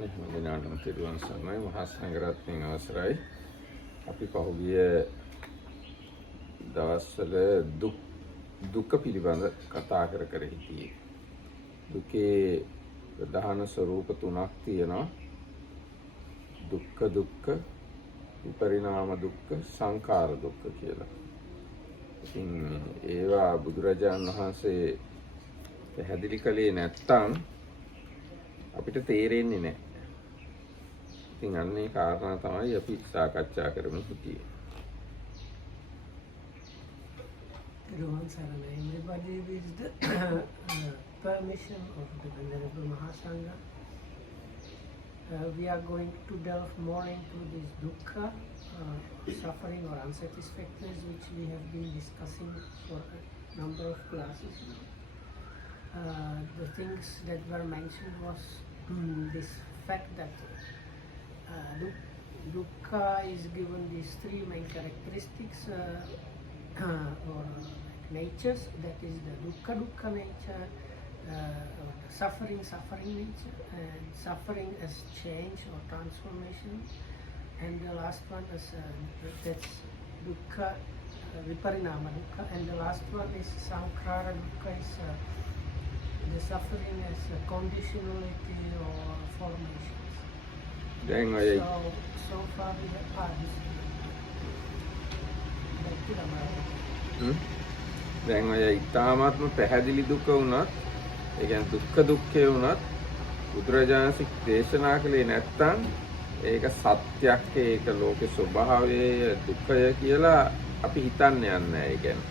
දිනාටම තිරුවන් සරණයි මහා සංඝරත්නයන් අවසරයි. අපි පහුගිය දවස්වල දුක්ඛ පිළිබඳ කතා කර හිටියේ. දුකේ ප්‍රධාන ස්වરૂප තුනක් තියෙනවා. දුක්ඛ, විපරිණාම දුක්ඛ, සංඛාර දුක්ඛ කියලා. ඉතින් ඒවා බුදුරජාණන් වහන්සේ පැහැදිලි කළේ නැත්තම් අපිට තේරෙන්නේ නැහැ. ඉතින් අන්නේ කාරණා තමයි අපි සාකච්ඡා කරමු හිටියේ. Everybody with the permission of the Venerable Mahasangha, we are going to delve more into this dukkha, suffering or unsatisfactoriness, which we have been discussing for a number of classes. The things that were mentioned was this fact that dukkha is given these three main characteristics or natures, that is the dukkha nature, or the suffering nature, and suffering as change or transformation, and the last one is that's dukkha, viparinama dukkha, and the last one is sankhara dukkha, is the suffering as a conditionality or formations. So far we have දැන් ඔය ඊටාත්ම පැහැදිලි දුක වුණත්, ඒ කියන්නේ දුක්ඛේ වුණත් බුදුරජාණන් දේශනා කළේ නැත්තම් ඒක සත්‍යයක්, ඒක ලෝකේ ස්වභාවයේ දුක්ඛය කියලා අපි හිතන්නේ නැහැ. ඒ කියන්නේ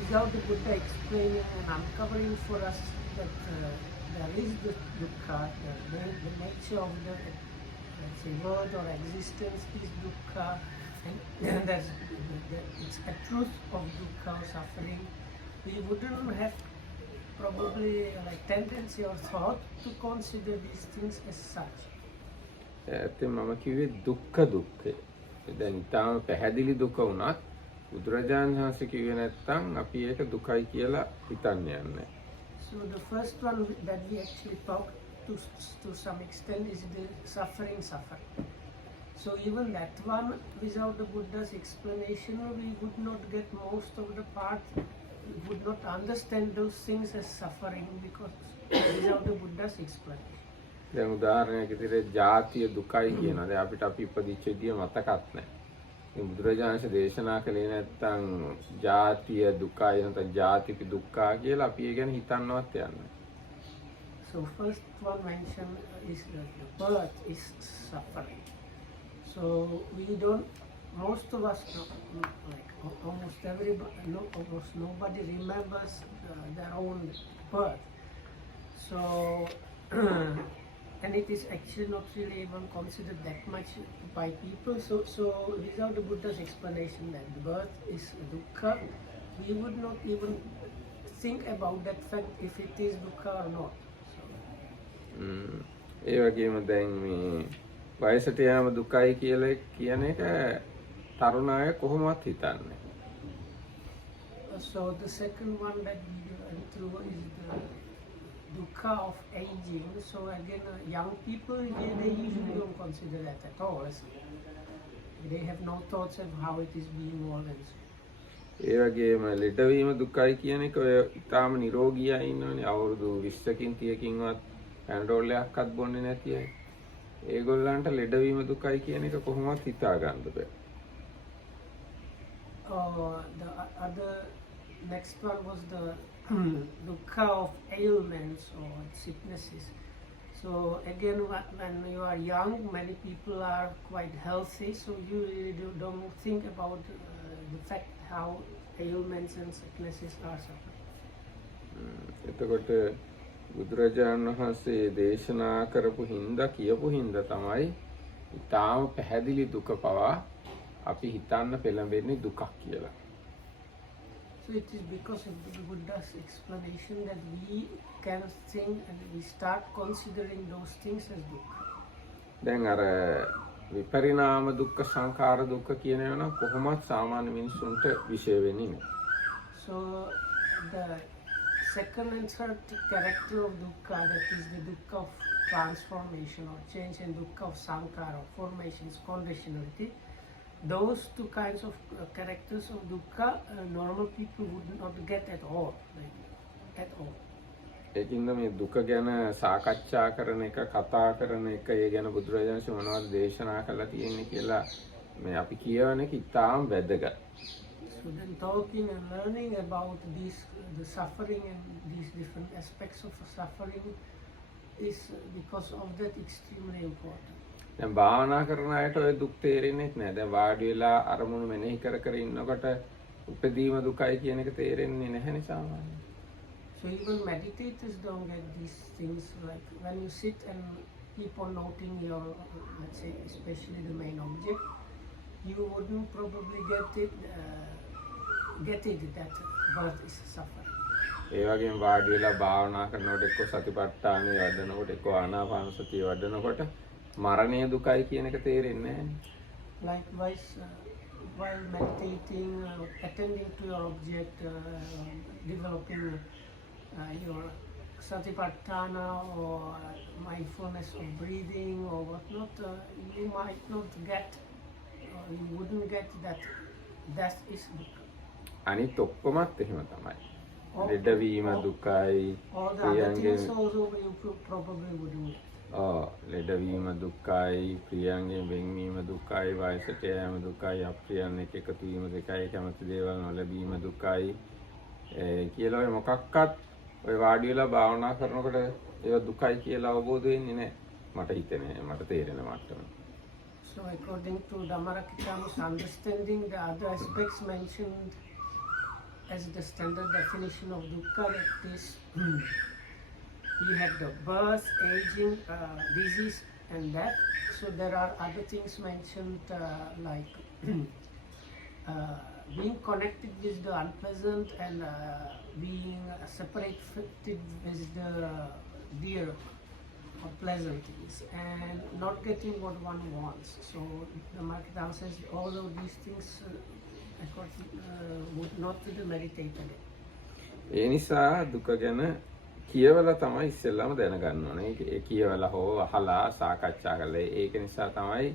without the Buddha explaining and uncovering for us that there is the dukkha, the nature of the world or existence is dukkha, and there's it's a truth of dukkha or suffering, we wouldn't have probably like tendency or thought to consider these things as such. ඇත්තටම මම කිව්වේ දුක්ඛේ. දැන් ඊටාම පැහැදිලි දුක වුණත් බුදුරජාණන් වහන්සේ කිව්වේ නැත්නම් අපි ඒක දුකයි කියලා හිතන්නේ නැහැ. So the first one that we actually talked to some extent is the suffering. So even that one, without the Buddha's explanation, we would not get most of the part. We would not understand those things as suffering because without the Buddha's explanation. දැන් උදාහරණයක් විදිහට ජාතිය දුකයි කියනවා. දැන් අපිට අපි ඉපදිච්ච විදිය මතකත් නැහැ. මේ බුදුරජාණන් දේශනා කළේ නැත්නම් ජාතිය දුකයි නැත්නම් ජාතික දුක්ඛා කියලා අපි ඒ ගැන හිතන්නවත් යන්නේ. So first one mentioned is that the birth is suffering. So we don't, most of us, like almost nobody remembers their own birth. So and it is actually not really even considered that much by people. So without the Buddha's explanation that the birth is dukkha, we would not even think about that fact if it is dukkha or not. ඒ වගේම දැන් මේ වයසට යාම දුකයි කියලා කියන එක තරුණ අය කොහොමවත් හිතන්නේ. So the second one that we went through is the dukkha of aging. So again, young people, they usually don't consider that at all. They have no thoughts of how it is being old and so. ඒ වගේම ලෙඩවීම දුකයි කියන එක ඔය ඊටාම නිරෝගී අය ඉන්නවනේ, අවුරුදු 20කින් 30කින්වත් පැන්ඩෝල් එකක්වත් බොන්නේ නැති අය. ඒගොල්ලන්ට ලෙඩවීම දුකයි කියන එක කොහොමවත් හිතා ගන්න බෑ. The other next one was the dukkha of ailments or sicknesses. So again, when you are young, many people are quite healthy, so you really don't think about the fact how ailments and sicknesses are suffering. එතකොට බුදුරජාණන් වහන්සේ දේශනා කරපු හින්දා කියපු හින්දා තමයි ඊටාම පැහැදිලි දුක පවා අපි හිතන්න පෙළඹෙන්නේ දුකක් කියලා. So it is because of the Buddha's explanation that we can think and we start considering those things as dukkha. දැන් අර විපරිණාම දුක්ඛ සංඛාර දුක්ඛ කියන ඒවා නම් කොහොමවත් සාමාන්‍ය මිනිස්සුන්ට විශේෂ වෙන්නේ නැහැ. So the second and third character of dukkha, that is the dukkha of transformation or change, and dukkha of sankhara, formations, conditionality. Those two kinds of characters of dukkha, normal people would not get at all, like, at all. ඒකින්ද මේ දුක ගැන සාකච්ඡා කරන එක කතා කරන එක ඒ ගැන බුදුරජාණන් වහන්සේ මොනවද දේශනා කළා තියෙන්නේ කියලා මේ අපි කියවන එක ඉතාම වැදගත්. So then talking and learning about these, the suffering and these different aspects of suffering is because of that extremely important. දැන් භාවනා කරන අයට ඔය දුක් තේරෙන්නේ නැහැ. දැන් වාඩි වෙලා අරමුණු මෙනෙහි කර කර ඉන්නකොට උපදීම දුකයි කියන එක තේරෙන්නේ නැහැනේ සාමාන්‍යයෙන්. So even meditators don't get these things, like when you sit and keep on noting your, let's say, especially the main object, you wouldn't probably get it that birth is suffering. ඒ වගේම වාඩි වෙලා භාවනා කරනකොට එක්ක සතිපට්ඨානෙ වඩනකොට එක්ක ආනාපානසතිය වඩනකොට මරණය දුකයි කියන එක තේරෙන්නේ නැහැ. Likewise, while meditating, attending to your object, developing your satipatthana or mindfulness of breathing or whatnot, you might not get, you wouldn't get that is dukkha. අනිත් ඔක්කොමත් එහෙම තමයි. ලෙඩවීම දුකයි. All the other things also you probably wouldn't get. ලෙඩවීම දුකයි, ප්‍රියයන්ගෙන් වෙන්වීම දුකයි, වයසට යෑම දුකයි, අප්‍රියයන් එක්ක එකතු වීම දුකයි, කැමති දේවල් නොලැබීම දුකයි කියලා ඔය මොකක්වත් ඔය වාඩි වෙලා භාවනා කරනකොට ඒවා දුකයි කියලා අවබෝධ වෙන්නේ නැහැ. මට හිතෙන්නේ මට තේරෙන මට්ටම. So according to Dhammarakkhita's understanding, the other aspects mentioned as the standard definition of dukkha, that is, you have the birth, aging, disease and death. So there are other things mentioned like being connected with the unpleasant and being separated with the dear or pleasant things and not getting what one wants. So the Marketa says all of these things would not be meditated. ඒ නිසා දුක ගැන කියවලා තමයි ඉස්සෙල්ලාම දැනගන්න ඕනේ. ඒ කියවලා හෝ අහලා සාකච්ඡා කරලා ඒක නිසා තමයි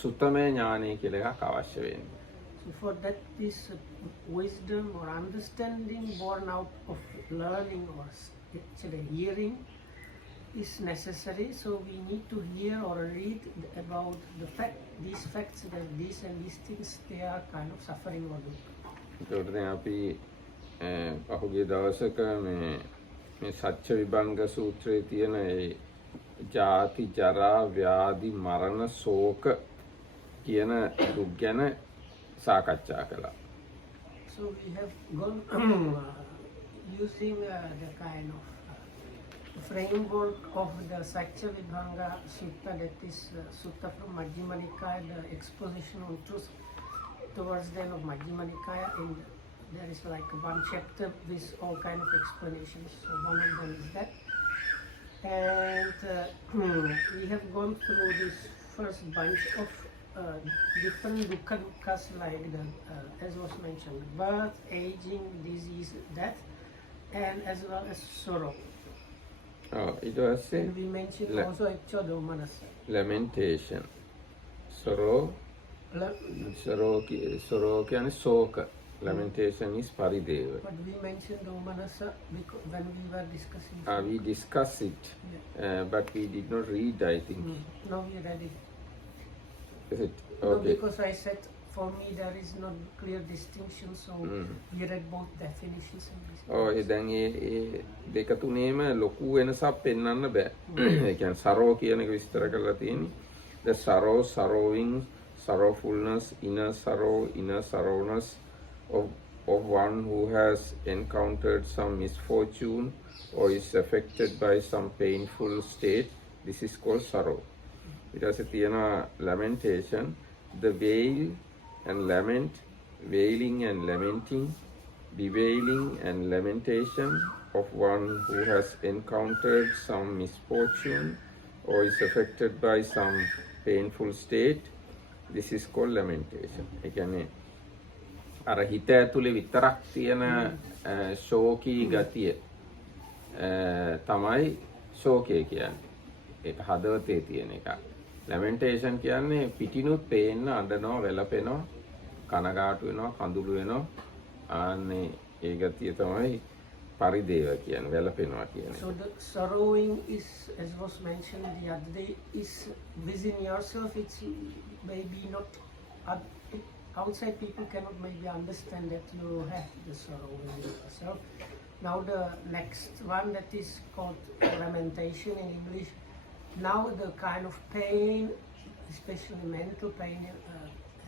සුත්තමේ ඥානය කියලා එකක් අවශ්‍ය වෙන්නේ. So for that, this wisdom or understanding born out of learning or actually hearing is necessary. So we need to hear or read about these facts, that these and these things, they are kind of suffering or dukkha. ඒකට දැන් අපි පහුගිය දවසක මේ සත්‍ය විභංග සූත්‍රයේ තියෙන ඒ ජාති ජරා ව්‍යාධි මරණ ශෝක කියන දුක් ගැන සාකච්ඡා කළා. So we have gone using the kind of framework of the Satya Vibhanga Sutta, that is Sutta from Majjhima Nikaya, the exposition on truth towards the end of Majjhima Nikaya, and there is like one chapter with all kind of explanations. So one of them is that. And we have gone through this first bunch of different dukkha's, like the, as was mentioned, birth, aging, disease, death, and as well as sorrow. It was And we mentioned also Ekchodomanasa. lamentation. Sorrow කියන්නේ ශෝක. Lamentation is parideva. But we mentioned Domanasa because when we were discussing. We discussed it, but we did not read, I think. No, we read it. Is it? No, Okay. because I said for me there is no clear distinction, so we read both definitions and this. ඒ දැන් ඒ දෙක තුනේම ලොකු වෙනසක් පෙන්වන්න බෑ. ඒ කියන්නේ සරෝ කියන එක විස්තර කරලා තියෙන්නේ. The sorrow, sorrowing, sorrowfulness, inner sorrowness of one who has encountered some misfortune or is affected by some painful state. This is called sorrow. It has a lamentation, the wail and lament, wailing and lamenting, bewailing and lamentation of one who has encountered some misfortune or is affected by some painful state. This is called lamentation. ඒ කියන්නේ අර හිත ඇතුලේ විතරක් තියෙන ශෝකී ගතිය තමයි ශෝකය කියන්නේ. ඒක හදවතේ තියෙන එක. ලැමෙන්ටේෂන් කියන්නේ පිටිනුත් පේන්න, අඬනවා, වැළපෙනවා, කනගාටු වෙනවා, කඳුළු වෙනවා. ආන්නේ ඒ ගතිය තමයි පරිදේව කියන්නේ, වැළපෙනවා කියන්නේ. So the sorrowing is, as was mentioned the other day, is within yourself. It's maybe not outside people cannot maybe understand that you have the sorrow within yourself. Now the next one that is called lamentation in English. Now the kind of pain, especially mental pain,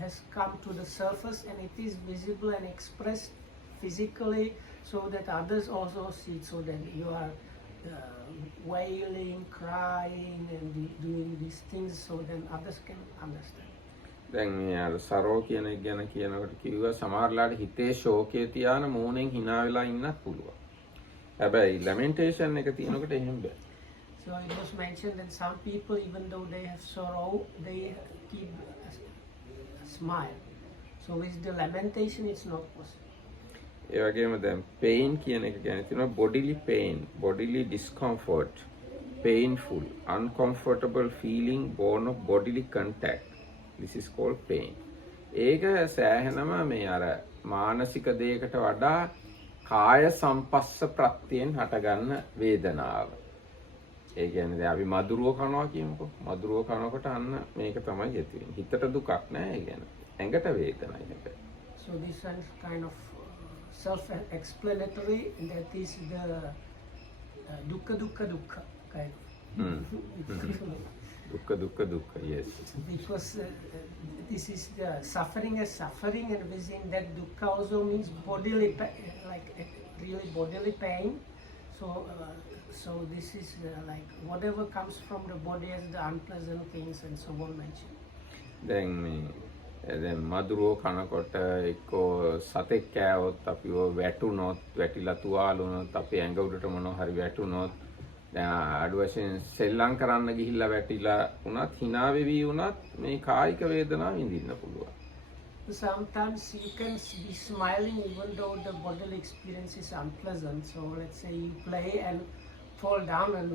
has come to the surface and it is visible and expressed physically, so that others also see it, so that you are wailing, crying and doing these things, so then others can understand. දැන් මේ අර සරෝ කියන එක ගැන කියනකොට කිව්වා සමහරලාට හිතේ ශෝකය තියාන මූණෙන් hina වෙලා ඉන්නත් පුළුවන්. හැබැයි ලැමෙන්ටේෂන් එක තියෙනකොට එහෙම බෑ. So it was mentioned that some people, even though they have sorrow, they keep a smile. So with the lamentation, it's not possible. ඒ වගේම දැන් pain කියන එක ගැන තියෙනවා bodily pain, bodily discomfort, painful, uncomfortable feeling born of bodily contact. This is called pain. ඒක සෑහෙනම මේ අර මානසික දෙයකට වඩා කාය සම්පස්ස ප්‍රත්‍යයෙන් හටගන්න වේදනාව. ඒ කියන්නේ දැන් අපි මధుරව කනවා කියමුකෝ. මధుරව කනකොට අන්න මේක තමයි ඇති වෙන්නේ. හිතට දුකක් නෑ ඒ කියන්නේ. ඇඟට වේදනයි හැබැයි. So this is kind of self-explanatory. That is the dukkha kind of. Dukkha, yes. Because this is the suffering as suffering, and within that dukkha also means bodily, like really bodily pain. So this is like whatever comes from the body as the unpleasant things and so on mentioned. දැන් මధుරෝ කනකොට එක්කෝ සතෙක් කෑවොත් අපිව වැටුනොත්, වැටිලා තුවාල වුණොත්, අපේ ඇඟ උඩට මොනවා හරි වැටුනොත්, දැන් අඩු වශයෙන් සෙල්ලම් කරන්න ගිහිල්ලා වැටිලා වුණත්, hina වෙවි වුණත් මේ කායික වේදනාව විඳින්න පුළුවන්. Sometimes you can be smiling even though the bodily experience is unpleasant. So let's say you play and fall down, and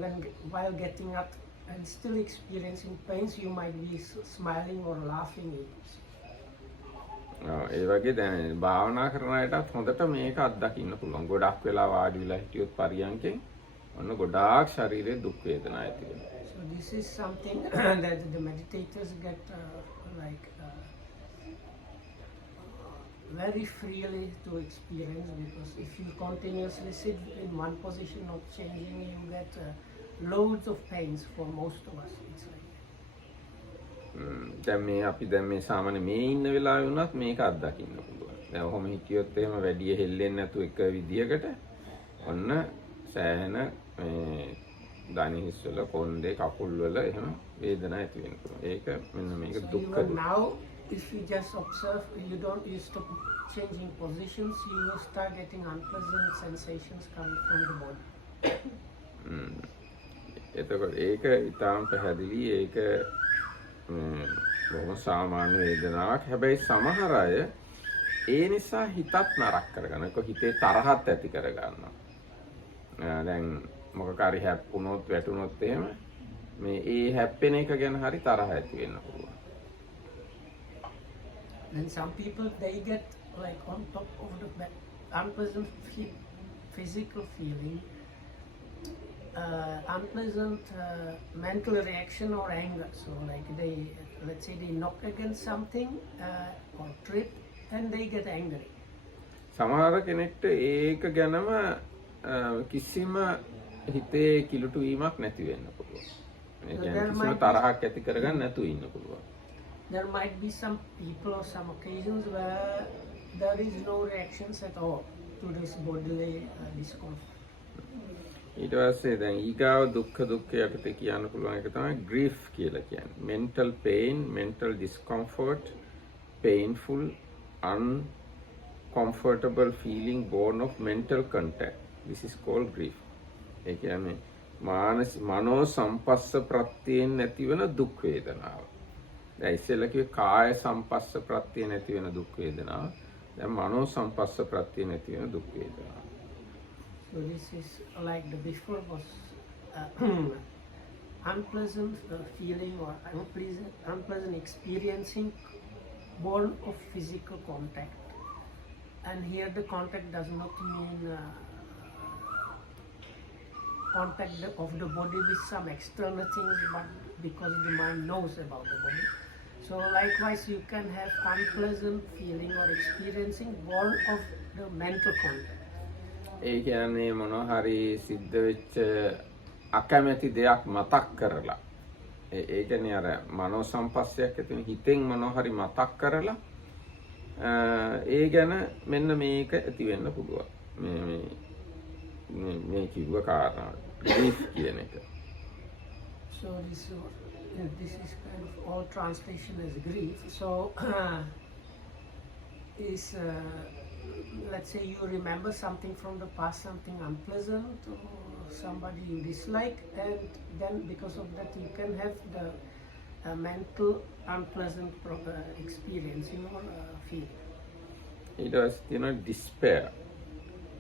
while getting up and still experiencing pains, you might be smiling or laughing. ඒ වගේ දැන් භාවනා කරන අයටත් හොඳට මේක අත්දකින්න පුළුවන්. ගොඩක් වෙලා වාඩි වෙලා හිටියොත් පරියන්කෙන් ඔන්න ගොඩාක් ශරීරයේ දුක් වේදනා ඇති වෙනවා. So this is something that the meditators get like very freely to experience, because if you continuously sit in one position not changing, you get loads of pains for most of us. It's like දැන් මේ අපි දැන් මේ සාමාන්‍ය මේ ඉන්න වෙලාවේ වුණත් මේක අත්දකින්න පුළුවන්. දැන් ඔහොම හිටියොත් එහෙම වැඩි හෙල්ලෙන්නේ නැතු එක විදියකට ඔන්න සෑහෙන මේ දණහිස් වල කොන්දේ කකුල් වල එහෙම වේදනා ඇති වෙන්න පුළුවන්. ඒක මෙන්න මේක දුක්ඛ. Now if you just observe, you stop changing positions, you will start getting unpleasant sensations coming from the body. එතකොට ඒක ඊටාම් පැහැදිලි. ඒක බොහොම සාමාන්‍ය වේදනාවක්. හැබැයි සමහර අය ඒ නිසා හිතත් නරක කරගන්න. ඒක හිතේ තරහත් ඇති කරගන්නවා. දැන් මොකක් හරි හැප්පුණොත් වැටුණොත් එහෙම මේ ඒ හැප්පෙන එක ගැන හරි තරහ ඇති වෙන්න පුළුවන්. Then some people, they get like on top of the unpleasant physical feeling, unpleasant mental reaction or anger. So like let's say they knock against something or trip and they get angry. සමහර කෙනෙක්ට ඒක ගැනම කිසිම හිතේ කිලුටු වීමක් නැති වෙන්න පුළුවන්. ඒ කියන්නේ කිසිම තරහක් ඇති කරගන්න නැතුව ඉන්න පුළුවන්. There might be some people or some occasions where there is no reactions at all to this bodily discomfort. ඊට පස්සේ දැන් ඊගාව දුක්ඛ යටතේ කියන්න පුළුවන් එක තමයි grief කියලා කියන්නේ. mental pain, mental discomfort, painful, uncomfortable feeling born of mental contact. This is called grief. ඒ කියන්නේ මනෝ සම්පස්ස ප්‍රත්‍යයෙන් නැතිවන දුක් වේදනාව. දැන් ඉස්සෙල්ලා කිව්වේ කාය සම්පස්ස ප්‍රත්‍යයෙන් නැතිවන දුක් වේදනාව. දැන් මනෝ සම්පස්ස ප්‍රත්‍යයෙන් නැතිවන දුක් වේදනාව. So this is like the before was unpleasant feeling or unpleasant experiencing born of physical contact. And here the contact does not mean contact of the body with some external things, but because the mind knows about the body. So likewise, you can have unpleasant feeling or experiencing born of the mental contact. ඒ කියන්නේ මොනවා හරි සිද්ධ වෙච්ච අකමැති දෙයක් මතක් කරලා ඒ කියන්නේ අර මනෝ සම්පස්සයක් ඇතුළේ හිතෙන් මොනවා හරි මතක් කරලා ඒ ගැන මෙන්න මේක ඇති වෙන්න පුළුවන් මේ කිව්ව කාරණා grief කියන එක. So this is kind of all translation as grief. So is let's say you remember something from the past, something unpleasant or somebody you dislike, and then because of that you can have the mental unpleasant experience, feel. It was, despair,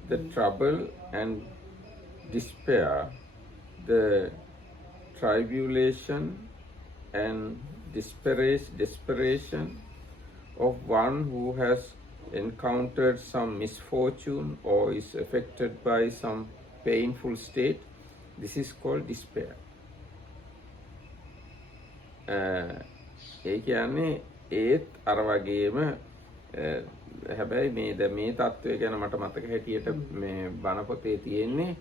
the trouble and despair, the tribulation and desperation of one who has encountered some misfortune or is affected by some painful state. This is called despair. ඒ කියන්නේ ඒත් අර වගේම හැබැයි මේ තත්ත්වය ගැන මට මතක හැටියට මේ බණ පොතේ තියෙන්නේ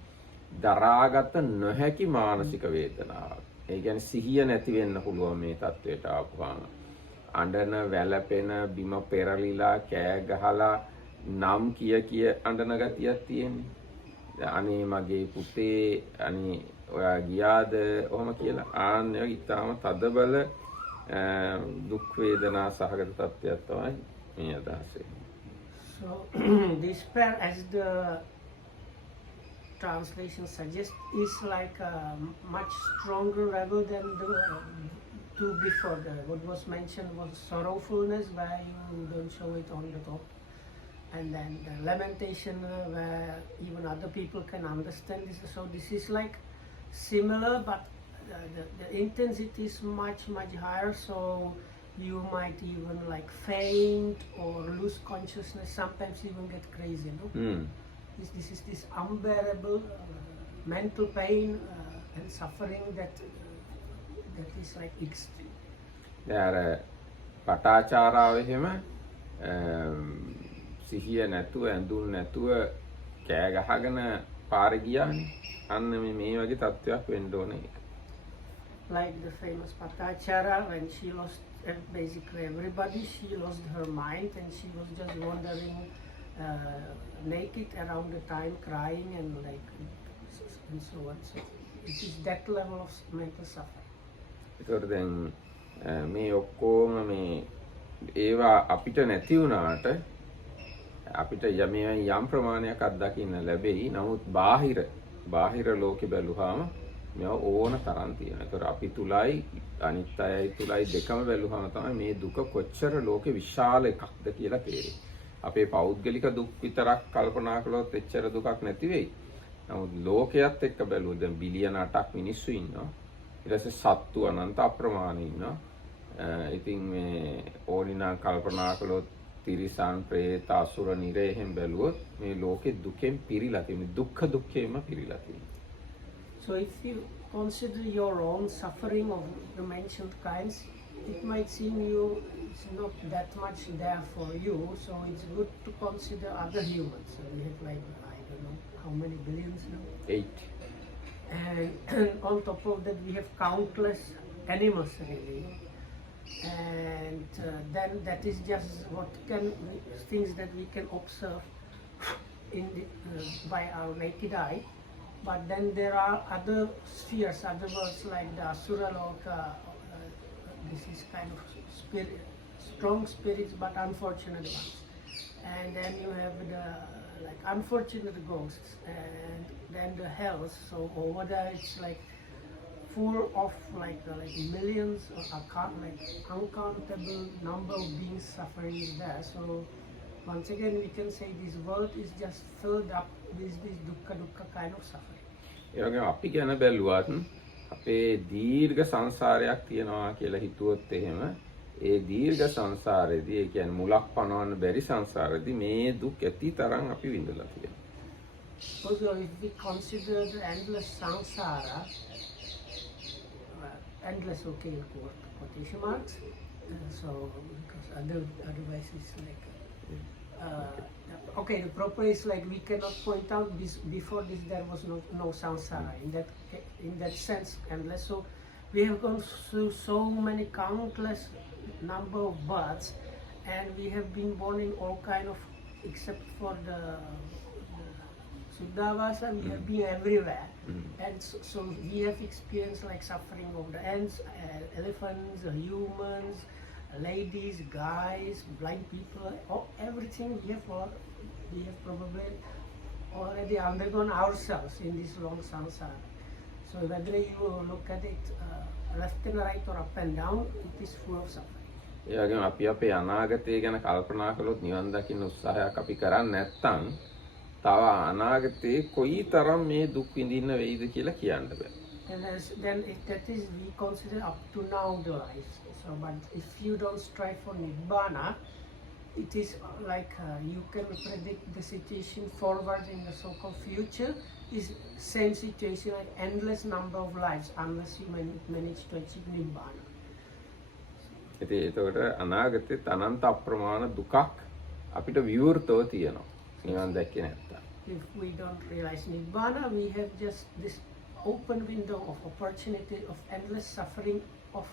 දරාගත නොහැකි මානසික වේදනාවක්. ඒ කියන්නේ සිහිය නැති වෙන්න පුළුවන් මේ තත්ත්වයට ආපුවාම. අඬන වැළපෙන බිම පෙරලිලා කෑ ගහලා නම් කිය අඬන ගතියක් තියෙන්නේ. අනේ මගේ පුතේ අනේ ඔයා ගියාද ඔහොම කියලා ආන්නේ ඉතාලම තදබල දුක් වේදනා සහගත තත්ත්වයක් තමයි මේ අදහසේ. So despair, as the translation suggests, is like a much stronger level than the two before. What was mentioned was sorrowfulness, where you don't show it on the top, and then the lamentation, where even other people can understand this. So this is like similar, but the intensity is much higher. So you might even like faint or lose consciousness, sometimes even get crazy, no? This is this unbearable mental pain and suffering that is like extreme. දැන් පටාචාරාව එහෙම සිහිය නැතුව ඇඳුම් නැතුව කෑ ගහගෙන පාරේ ගියානේ. අන්න මේ වගේ තත්ත්වයක් වෙන්න ඕනේ. Like the famous Patachara, when she lost basically everybody, she lost her mind and she was just wandering naked around the time, crying and so on. So it is that level of mental suffering. ඒතකොට දැන් මේ ඔක්කොම මේ ඒවා අපිට නැති වුණාට අපිට යම් ප්‍රමාණයක් අත්දකින්න ලැබෙයි. නමුත් බාහිර ලෝකෙ බැලුවාම මේවා ඕන තරම් තියෙනවා. ඒතකොට අපි තුලයි අනිත් අයයි තුලයි දෙකම බැලුවාම තමයි මේ දුක කොච්චර ලෝකෙ විශාල එකක්ද කියලා තේරෙන්නේ. අපේ පෞද්ගලික දුක් විතරක් කල්පනා කළොත් එච්චර දුකක් නැති වෙයි. නමුත් ලෝකයේත් එක්ක බැලුවොත් දැන් බිලියන 8ක් මිනිස්සු ඉන්නවා. ඊට පස්සේ සත්තු අනන්ත අප්‍රමාණ ඉන්නවා. ඉතින් මේ ඕනිනා කල්පනා කළොත් තිරිසන් ප්‍රේත අසුර නිරේහෙන් බැලුවොත් මේ ලෝකෙ දුකෙන් පිරීලා තියෙනවා. දුක්ඛෙම පිරීලා තියෙනවා. So if you consider your own suffering of the mentioned kinds, it might seem it's not that much there for you. So it's good to consider other humans. So we have like, I don't know how many billions now? 8. And on top of that we have countless animals really. And then that is just things that we can observe by our naked eye. But then there are other spheres, other worlds like the Asura Loka. This is kind of strong spirits, but unfortunate ones. And then you have the unfortunate ghosts, and then the hells. So over there it's like full of like millions or uncountable number of beings suffering is there. So once again we can say this world is just filled up with this dukkha kind of suffering. ඒ වගේම අපි ගැන බැලුවත් අපේ දීර්ඝ සංසාරයක් තියෙනවා කියලා හිතුවොත් එහෙම ඒ දීර්ඝ සංසාරෙදී ඒ කියන්නේ මුලක් පනවන්න බැරි සංසාරෙදී මේ දුක් ඇති තරම් අපි විඳලා තියෙනවා. Also, if we consider the endless samsara, endless, okay, in quotation marks, so because otherwise it's like, okay, the proper is like we cannot point out this before this there was no samsara in that sense endless. So we have gone through so many countless number of births, and we have been born in all kind of, except for the Suddhavasa, we have been everywhere, and so we have experienced like suffering of the ants, elephants, humans, ladies, guys, blind people, everything we have probably already undergone ourselves in this long samsara. So whether you look at it left and right or up and down, it is full of suffering. ඒ වගේම අපි අපේ අනාගතය ගැන කල්පනා කළොත් නිවන් දකින්න උත්සාහයක් අපි කරන්නේ නැත්නම් තව අනාගතේ කොයි තරම් මේ දුක් විඳින්න වෙයිද කියලා කියන්න බෑ. And then that is we consider up to now the life. So, but if you don't strive for nibbana, it is like you can predict the situation forward in the so-called future. Is same situation like endless number of lives unless you manage to achieve nibbana. ඉතින් ඒකට අනාගතේ අනන්ත අප්‍රමාණ දුකක් අපිට විවෘතව තියෙනවා. නිවන් දැක්කේ නැත්තම්. If we don't realize nibbana, we have just this open window of opportunity of endless suffering of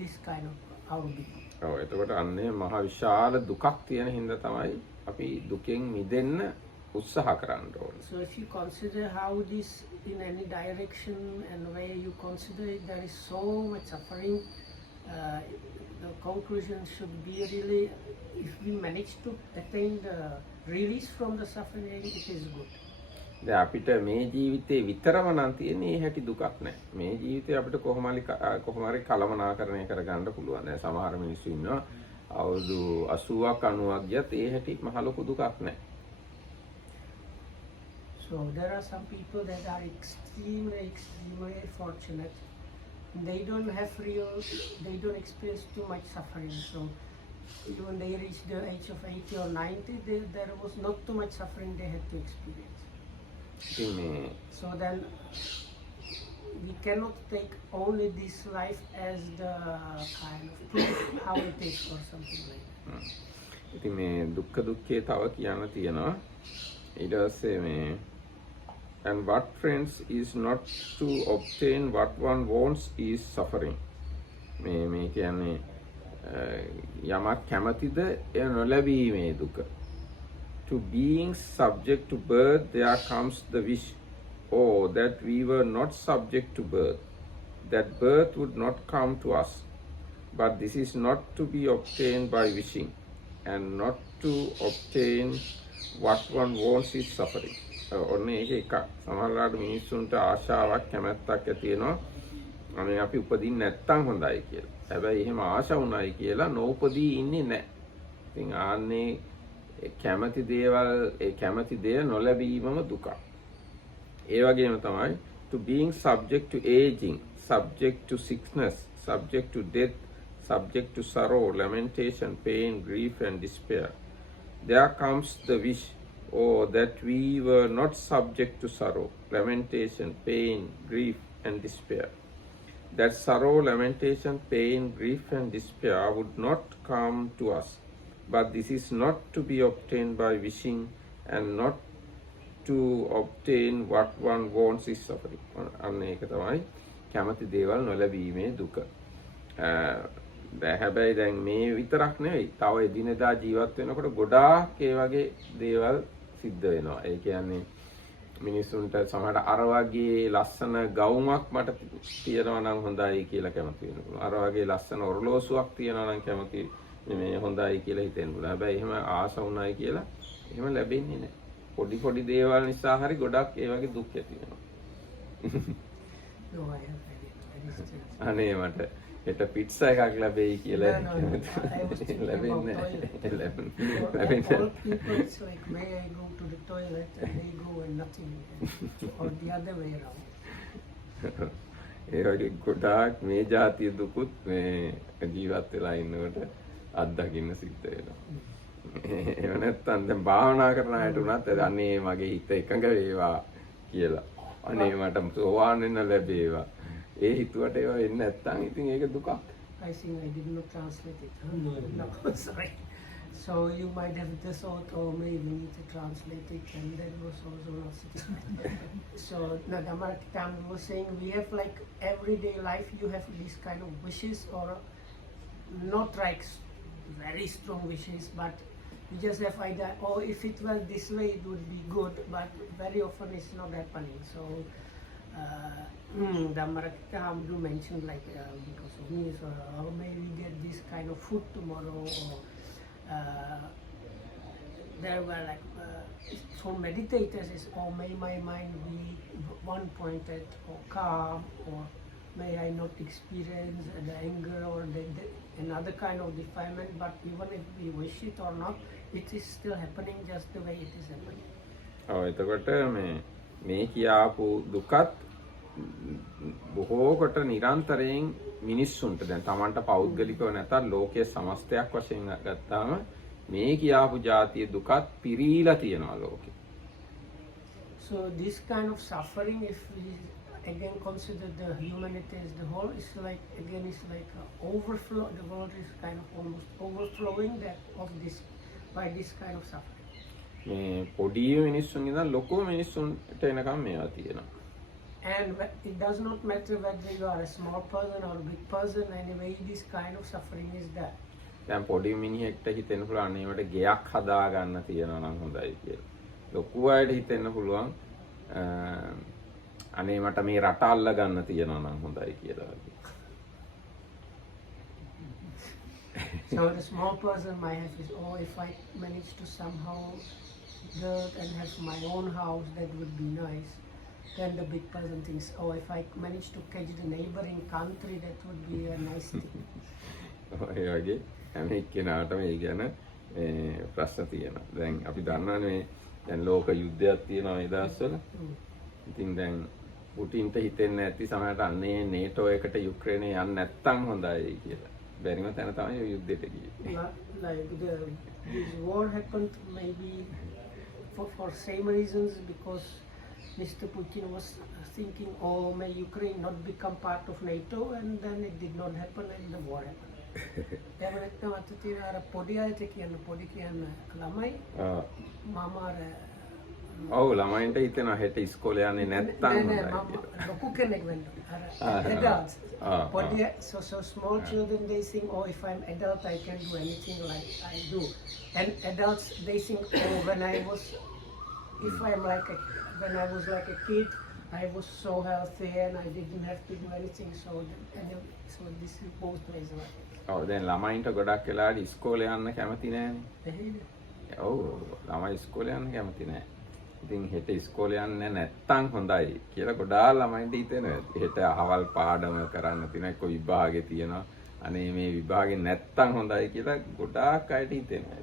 this kind of our being. ඔව් එතකොට අන්නේ මහ විශාල දුකක් තියෙන හින්දා තමයි අපි දුකෙන් මිදෙන්න උත්සාහ කරන්න ඕනේ. So if you consider how this in any direction and where you consider it, there is so much suffering. The conclusion should be really, if we manage to attain the release from the suffering, it is good. දැන් අපිට මේ ජීවිතේ විතරම නම් තියෙන්නේ මේ හැටි දුකක් නැහැ. මේ ජීවිතේ අපිට කොහොම හරි කලමනාකරණය කරගන්න පුළුවන්. දැන් සමහර මිනිස්සු ඉන්නවා අවුරුදු 80ක් 90ක් ගියත් ඒ හැටි මහ ලොකු දුකක් නැහැ. So there are some people that are extremely fortunate. They don't experience too much suffering. So even they reach the age of 80 or 90, there was not too much suffering they had to experience. So then we cannot take only this life as the kind of proof how it is or something like that. ඉතින් මේ දුක්ඛේ තව කියන්න තියෙනවා. ඊට පස්සේ මේ and what friends is not to obtain what one wants is suffering. මේ කියන්නේ යමක් කැමතිද ඒ නොලැබීමේ දුක. To being subject to birth there comes the wish, oh that we were not subject to birth, that birth would not come to us. But this is not to be obtained by wishing, and not to obtain what one wants is suffering. ඔන්න ඒක එක සමහරවිට මිනිස්සුන්ට ආශාවක් කැමැත්තක් ඇති වෙනවා අනේ අපි උපදින්න නැත්තම් හොඳයි කියලා. හැබැයි එහෙම ආශා වුණයි කියලා නොඋපදී ඉන්නේ නැහැ. ඉතින් ආන්නේ කැමැති දේවල් ඒ කැමැති දේ නොලැබීමම දුක. ඒ වගේම තමයි to being subject to aging, subject to sickness, subject to death, subject to sorrow, lamentation, pain, grief and despair. There comes the wish, oh, that we were not subject to sorrow, lamentation, pain, grief, and despair. That sorrow, lamentation, pain, grief, and despair would not come to us. But this is not to be obtained by wishing, and not to obtain what one wants is suffering. අන්න ඒක තමයි කැමති දේවල් නොලැබීමේ දුක. හැබැයි දැන් මේ විතරක් නෙවෙයි. තව එදිනෙදා ජීවත් වෙනකොට ගොඩාක් ඒ වගේ දේවල් සිද්ධ වෙනවා. ඒ කියන්නේ මිනිසුන්ට සමහරට අර වගේ ලස්සන ගවුමක් මට තියනවා නම් හොඳයි කියලා කැමති වෙනවා. අර වගේ ලස්සන ඔරලෝසුවක් තියනවා නම් කැමති මේ හොඳයි කියලා හිතෙන්න පුළුවන්. හැබැයි එහෙම ආස වුණයි කියලා එහෙම ලැබෙන්නේ නැහැ. පොඩි දේවල් නිසා හරි ගොඩක් ඒ වගේ දුක් ඇති වෙනවා. No, I have had it. That is still. අනේ මට හෙට පිට්සා එකක් ලැබෙයි කියලා No, no, no. I was thinking about ලැබෙන්නේ toilet. ලැබෙන්නේ All people, it's like, may I go to the toilet, and they go and nothing, or the other way around. ඒ වගේ ගොඩාක් මේ જાතිය දුකුත් මේ ජීවත් වෙලා ඉන්නකොට අත්දකින්න සිද්ධ වෙනවා. ඒව නැත්තම් දැන් භාවනා කරන අයට උනත් අනේ මගේ හිත එකඟ වේවා කියලා. අනේ මට සෝවාන් වෙන්න ලැබේවා. ඒ හිතුවට ඒවා වෙන්නේ නැත්තම් ඉතින් ඒක දුකක්. I think I did not translate it. Huh? No, sorry. So you might have just thought, oh, maybe we need to translate it, and that was also not sufficient. So Nadamarkitam was saying, we have like everyday life, you have these kind of wishes, or not like very strong wishes, but you just have idea, oh, if it were this way, it would be good, but very often it's not happening. So Dhammarakita Hamdu mentioned like because of me, so how may we get this kind of food tomorrow, or there were like for meditators is, oh, may my mind be one pointed or calm, or may I not experience the anger or the another kind of defilement, but even if we wish it or not, it is still happening just the way it is happening. ඔව් එතකොට මේ කියාපු දුකත් බොහෝ කොට නිරන්තරයෙන් මිනිස්සුන්ට දැන් Tamanට පෞද්ගලිකව නැතත් ලෝකයේ සමස්තයක් වශයෙන් ගත්තාම මේ කියාපු જાතිය දුකත් පිරීලා තියෙනවා ලෝකෙ. So this kind of suffering, if we again consider the humanity as the whole, it's like again it's like a overflow. The world is kind of almost overflowing that of this by this kind of suffering. මේ පොඩි මිනිස්සුන් ඉඳන් ලොකු මිනිස්සුන්ට එනකම් මේවා තියෙනවා. And it does not matter whether you are a small person or a big person, anyway this kind of suffering is there. දැන් පොඩි මිනිහෙක්ට හිතෙන්න පුළුවන් ඒවට ගෙයක් හදා ගන්න තියනවා නම් හොඳයි කියලා. ලොකු අයට හිතෙන්න පුළුවන් අනේ මට මේ රට අල්ල ගන්න තියනවා නම් හොඳයි කියලා වගේ. So the small person might have this, oh, if I manage to somehow build and have my own house, that would be nice. Then the big person thinks, oh, if I manage to catch the neighboring country, that would be a nice thing. ඒ වගේ හැම එක්කෙනාටම ඒ ගැන ප්‍රශ්න තියෙනවා. දැන් අපි දන්නවනේ දැන් ලෝක යුද්ධයක් තියෙනවා මේ දවස්වල. ඉතින් දැන් පුටින්ට හිතෙන්නේ නැති සමහරට අන්නේ නේටෝ එකට යුක්‍රේනය යන්න නැත්තම් හොඳයි කියලා. බැරිම තැන තමයි ඔය යුද්ධෙට ගියේ. Like this war happened maybe for same reasons, because Mr. Putin was thinking, oh, may Ukraine not become part of NATO, and then it did not happen and the war happened. Devanekta matutira ara podi ayate kiyanna podi kiyanna lamai mama ara ඔව් ළමයින්ට හිතෙනවා හෙට ඉස්කෝලේ යන්නේ නැත්තම් හොඳයි කියලා. ලොකු කෙනෙක් වෙන්න adults podi, so small children they think, oh, if I'm adult I can do anything like I do, and adults they think, oh, when I was like a kid I was so healthy and I didn't have to do anything, so this is both ways like it. ඔව් දැන් ළමයින්ට ගොඩක් වෙලාවට ඉස්කෝලේ යන්න කැමති නෑනේ. ඔව් ළමයි ඉස්කෝලේ යන්න කැමති නෑ. ඉතින් හෙට ඉස්කෝලේ යන්නේ නැත්තම් හොඳයි කියලා ගොඩාක් ළමයින්ට හිතෙනවා. හෙට අහවල් පාඩම කරන්න තියෙන එක්ක විභාගේ තියෙනවා. අනේ මේ විභාගේ නැත්තම් හොඳයි කියලා ගොඩාක් අයට හිතෙනවා.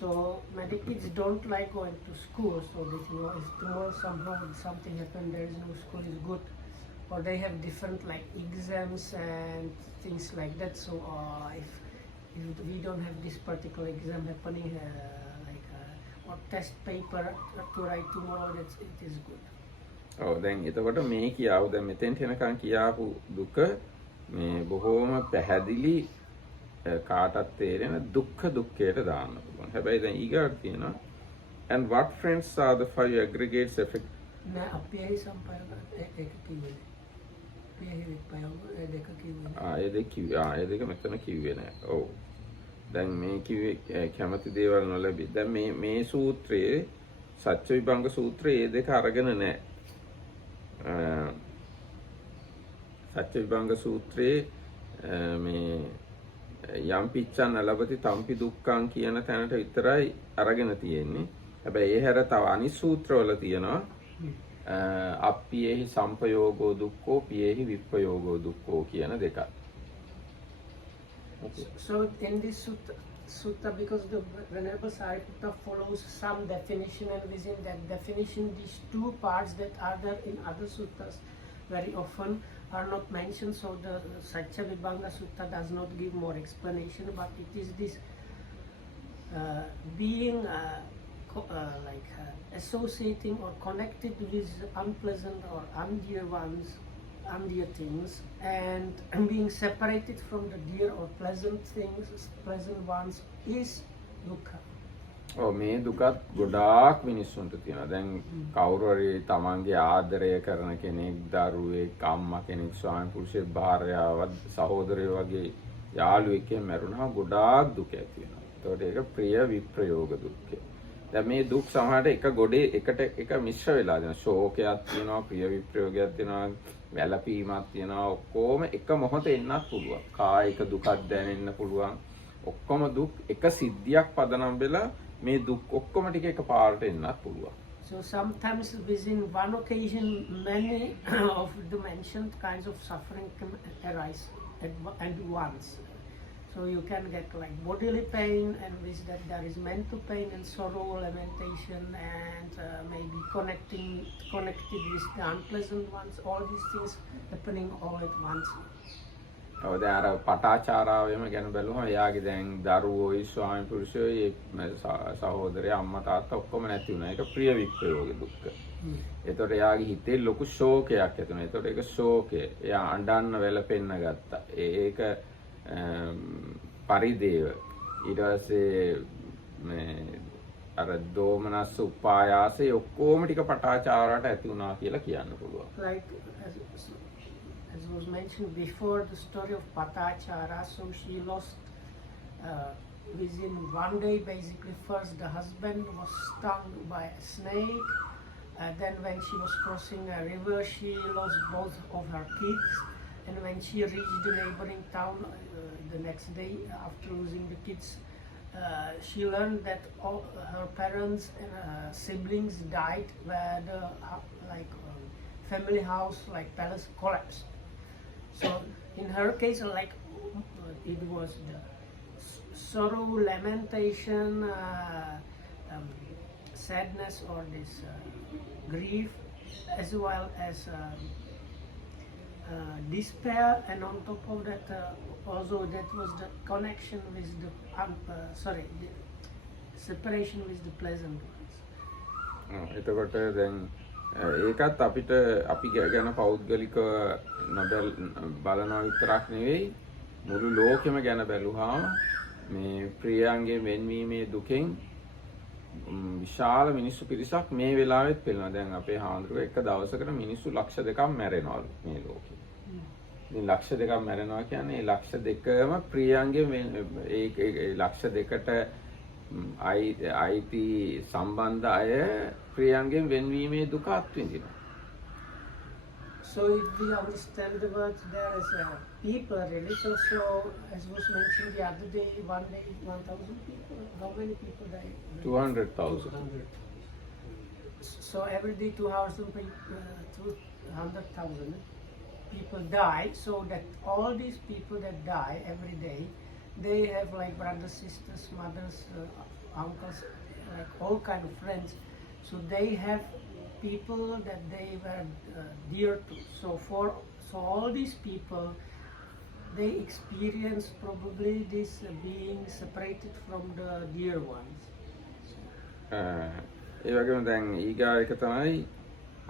So many kids don't like going to school, so they think, oh, if tomorrow somehow something happened, there is no school is good, or they have different like exams and things like that. So if we don't have this particular exam happening, or test paper to write tomorrow, it is good. ඔව් දැන් එතකොට මේ කියාව දැන් මෙතෙන්ට එනකන් කියාපු දුක මේ බොහෝම පැහැදිලි කාටත් තේරෙන දුක්ඛ දුක්ඛයට දාන්න පුළුවන්. හැබැයි දැන් ඊගාට තියෙනවා and what friends are the five aggregates effect නෑ අපි ඇයි සම්පයන එක කිව්වේ මේ දෙක කිව්වේ ඒ දෙක කිව්වේ ඒ දෙක මෙතන කිව්වේ නෑ. ඔව් දැන් මේ කිව්වේ කැමති දේවල් නොලැබි. දැන් මේ සූත්‍රයේ සත්‍ය විභංග සූත්‍රයේ ඒ දෙක අරගෙන නෑ. සත්‍ය විභංග සූත්‍රයේ මේ යම් පිච්ඡන් ලැබති තම්පි දුක්ඛං කියන තැනට විතරයි අරගෙන තියෙන්නේ. හැබැයි ඒ හැර තව අනිත් සූත්‍රවල තියෙනවා අප්පියෙහි සම්පයෝගෝ දුක්ඛෝ පියෙහි විප්පයෝගෝ දුක්ඛෝ කියන දෙකක්. So in this sutta, because the Venerable Sariputta follows some definition, and within that definition, these two parts that are there in other suttas very often are not mentioned. So the Satya Vibhanga Sutta does not give more explanation, but it is this being associating or connected with unpleasant or undear ones, undear things, and being separated from the dear or pleasant things, pleasant ones, is dukkha. මේ දුකත් ගොඩාක් මිනිස්සුන්ට තියෙනවා. දැන් කවුරු හරි තමන්ගේ ආදරය කරන කෙනෙක්, දරුවෙක්, අම්මා කෙනෙක්, ස්වාමි පුරුෂයෙක්, භාර්යාවක්, සහෝදරයෝ වගේ යාළුවෙක් මැරුණා ගොඩාක් දුක ඇති වෙනවා. ඒතකොට ඒක ප්‍රිය විප්‍රයෝග දුක්ඛය. දැන් මේ දුක් සමහරට එක ගොඩේ එකට එක මිශ්‍ර වෙලා දෙනවා. ශෝකයක් තියෙනවා, ප්‍රිය විප්‍රයෝගයක් තියෙනවා, වැළපීමක් තියෙනවා. ඔක්කොම එක මොහොතේ එන්නත් පුළුවන්. කායික දුකක් දැනෙන්න පුළුවන්. ඔක්කොම දුක් එක සිද්ධියක් පදනම් වෙලා මේ දුක් ඔක්කොම ටික එකපාරට එන්නත් පුළුවන්. So sometimes within one occasion, many of the mentioned kinds of suffering can arise at once. So you can get like bodily pain, and with that there is mental pain and sorrow, lamentation, and maybe connected with the unpleasant ones. All these things happening all at once. ඔව් දැන් අර පටාචාරාවෙම ගැන බැලුවම එයාගේ දැන් දරුවෝයි ස්වාමි පුරුෂයෝයි සහෝදරයා අම්මා තාත්තා ඔක්කොම නැති වුණා. ඒක ප්‍රිය විප්‍රයෝග දුක්ඛ. ඒතකොට එයාගේ හිතේ ලොකු ශෝකයක් ඇති වුණා. ඒතකොට ඒක ශෝකය. එයා අඬන්න වැළපෙන්න ගත්තා. ඒක පරිදේව. ඊට පස්සේ මේ අර දෝමනස් උපායාසය ඔක්කොම ටික පටාචාරාට ඇති වුණා කියලා කියන්න පුළුවන්. Like as was mentioned before, the story of Patachara, so she lost within one day, basically. First the husband was stung by a snake, then when she was crossing a river she lost both of her kids, and when she reached the neighboring town the next day after losing the kids, she learned that all her parents and siblings died, where the family house, like palace, collapsed. So in her case, like it was the sorrow, lamentation, sadness, or this grief, as well as despair, and on top of that, also that was the connection with the the separation with the pleasant ones. එතකොට දැන් ඒකත් අපිට අපි ගැන පෞද්ගලිකව බලනවා විතරක් නෙවෙයි, මුළු ලෝකෙම ගැන බැලුවාම මේ ප්‍රියයන්ගේ වෙන්වීමේ දුකෙන් විශාල මිනිස්සු පිරිසක් මේ වෙලාවෙත් පෙළෙනවා. දැන් අපේ හාමුදුරුවෝ එක දවසකට මිනිස්සු ලක්ෂ 2ක් මැරෙනවලු මේ ලෝකේ. ඉතින් ලක්ෂ 2ක් මැරෙනවා කියන්නේ ඒ ලක්ෂ 2ම ප්‍රියයන්ගේ ඒ ලක්ෂ 2කට අයිති සම්බන්ධ අය ප්‍රියයන්ගෙන් වෙන්වීමේ දුක අත්විඳිනවා. So if we understand the words there as people really, so as was mentioned the other day, one day 1,000 people, how many people died? 200,000. So every day 200,000 people die, so that all these people that die every day, they have like brothers, sisters, mothers, uncles, like all kind of friends. So they have people that they were dear to. So all these people, they experience probably this being separated from the dear ones. ඒ වගේම දැන් ඊගා එක තමයි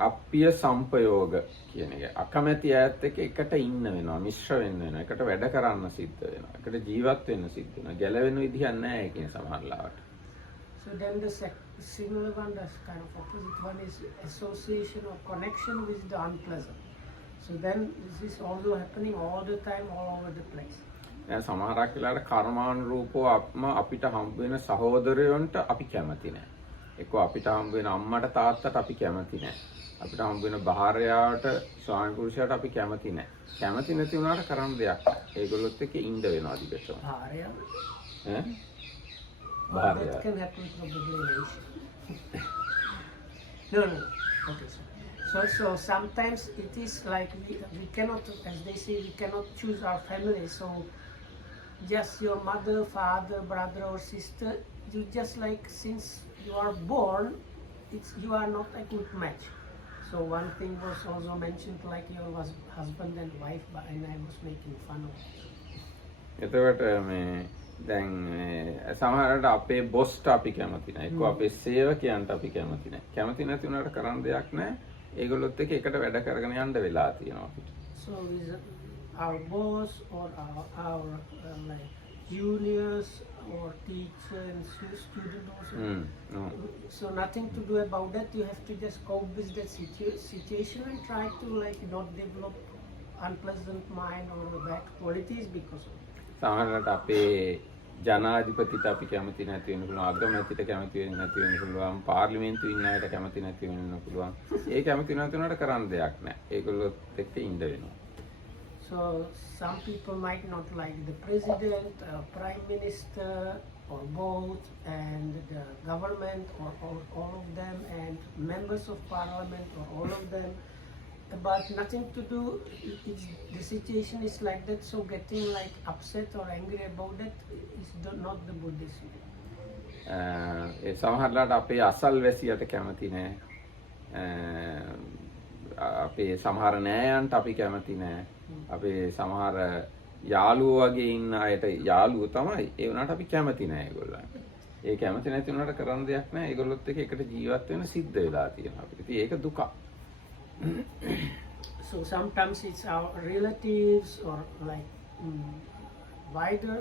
අප්පිය සම්පයෝග කියන එක. අකමැති ඈත් එක්ක එකට ඉන්න වෙනවා, මිශ්‍ර වෙන්න වෙනවා, එකට වැඩ කරන්න සිද්ධ වෙනවා, එකට ජීවත් වෙන්න සිද්ධ වෙනවා. ගැලවෙන්න විදිහක් නැහැ ඒකෙන් සමහර ලාවට. So then the similar one, the kind of opposite one, is association or connection with the unpleasant. So then this is also happening all the time, all over the place. දැන් සමහරක් වෙලාවට කර්මානුරූපව අපිට හම්බ වෙන සහෝදරයන්ට අපි කැමති නැහැ. එක්ක අපිට හම්බ වෙන අම්මට තාත්තට අපි කැමති නැහැ. අපිට හම්බ වෙන භාර්යාවට ස්වාමි පුරුෂයාට අපි කැමති නැහැ. කැමති නැති වුණාට කරන්න දෙයක් නැහැ. ඒගොල්ලොත් එක්ක ඉන්න වෙනවා දිගටම. Bharya? ඈ? Bharya. That can happen probably. No. Okay, sir. So sometimes it is like we cannot, as they say, we cannot choose our family. So just your mother, father, brother or sister, you just like since you are born, you are not a good match. So one thing was also mentioned like your was husband and wife, but and I was making fun of it. එතකොට මේ දැන් සමහරවිට අපේ බොස්ට අපි කැමති නැහැ. එක්ක අපේ සේවකයන්ට අපි කැමති නැහැ. කැමති නැති උනාට කරන්න දෙයක් නැහැ. ඒගොල්ලොත් එක්ක එකට වැඩ කරගෙන යන්න වෙලා තියෙනවා අපිට. So is our boss or our like juniors or teacher and student also. No. So nothing to do about that. You have to just cope with that situation and try to like not develop unpleasant mind or bad qualities because of it. සමහරවිට අපේ ජනාධිපතිට අපි කැමති නැති වෙන්න පුළුවන්, අගමැතිට කැමති වෙන්නේ නැති වෙන්න පුළුවන්, පාර්ලිමේන්තුවේ ඉන්න අයට කැමති නැති වෙන්න පුළුවන්. ඒ කැමති නැති උනාට කරන්න දෙයක් නැහැ. ඒගොල්ලොත් එක්ක ඉඳ වෙනවා. So some people might not like the president, prime minister, or both, and the government, or all of them, and members of parliament, or all of them. But nothing to do. The situation is like that. So getting like upset or angry about that is not the Buddhist way. ඒ සමහරලාට අපේ අසල්වැසියට කැමති නැහැ. අපේ සමහර නෑයන්ට අපි කැමති නැහැ. අපේ සමහර යාළුවෝ වගේ ඉන්න අයට යාළුවෝ තමයි. ඒ වුණාට අපි කැමති නැහැ ඒගොල්ලන්ට. ඒ කැමති නැති වුණාට කරන්න දෙයක් නැහැ. ඒගොල්ලොත් එක්ක එකට ජීවත් වෙන්න සිද්ධ වෙලා තියෙනවා අපිට. ඉතින් ඒක දුක. So sometimes it's our relatives or like wider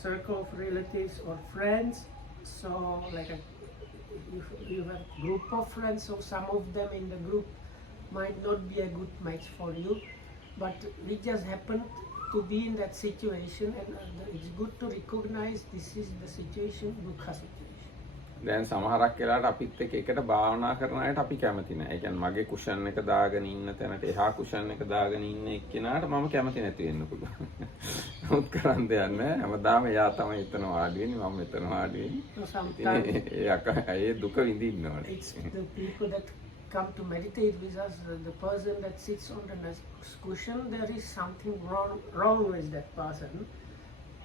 circle of relatives or friends. So like if you have a group of friends, so some of them in the group might not be a good match for you, but we just happen to be in that situation, and it's good to recognize this is the situation, dukkha situation. දැන් සමහරක් වෙලාවට අපිත් එක්ක එකට භාවනා කරන අයට අපි කැමති නැහැ. ඒ කියන්නේ මගේ කුෂන් එක දාගෙන ඉන්න තැනට එහා කුෂන් එක දාගෙන ඉන්න එක්කෙනාට මම කැමති නැති වෙන්න පුළුවන්. නමුත් කරන්න දෙයක් නැහැ. හැමදාම එයා තමයි එතන වාඩි වෙන්නේ, මම මෙතන වාඩි වෙන්නේ. ඒ දුක විඳින්න ඕනේ. It's the people that come to meditate with us, the person that sits on the cushion, there is something wrong with that person.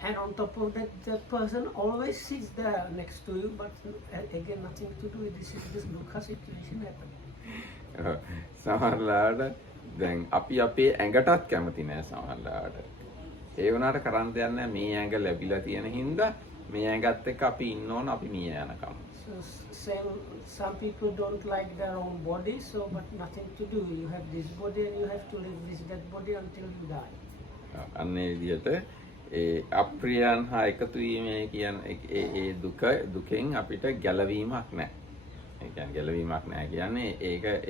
And on top of that, that person always sits there next to you, but again, nothing to do with this dukkha situation happening. සමහරලාට දැන් අපි අපේ ඇඟටත් කැමති නෑ සමහරලාට. ඒ වුණාට කරන්න දෙයක් නෑ. මේ ඇඟ ලැබිලා තියෙන හින්දා මේ ඇඟත් එක්ක අපි ඉන්න ඕන අපි මිය යනකම්. So some people don't like their own body, so but nothing to do. You have this body and you have to live with that body until you die. අන්න ඒ විදිහට ඒ අප්‍රියයන් හා එකතු වීමේ කියන ඒ දුකෙන් අපිට ගැලවීමක් නැහැ. ඒ කියන්නේ ගැලවීමක් නැහැ කියන්නේ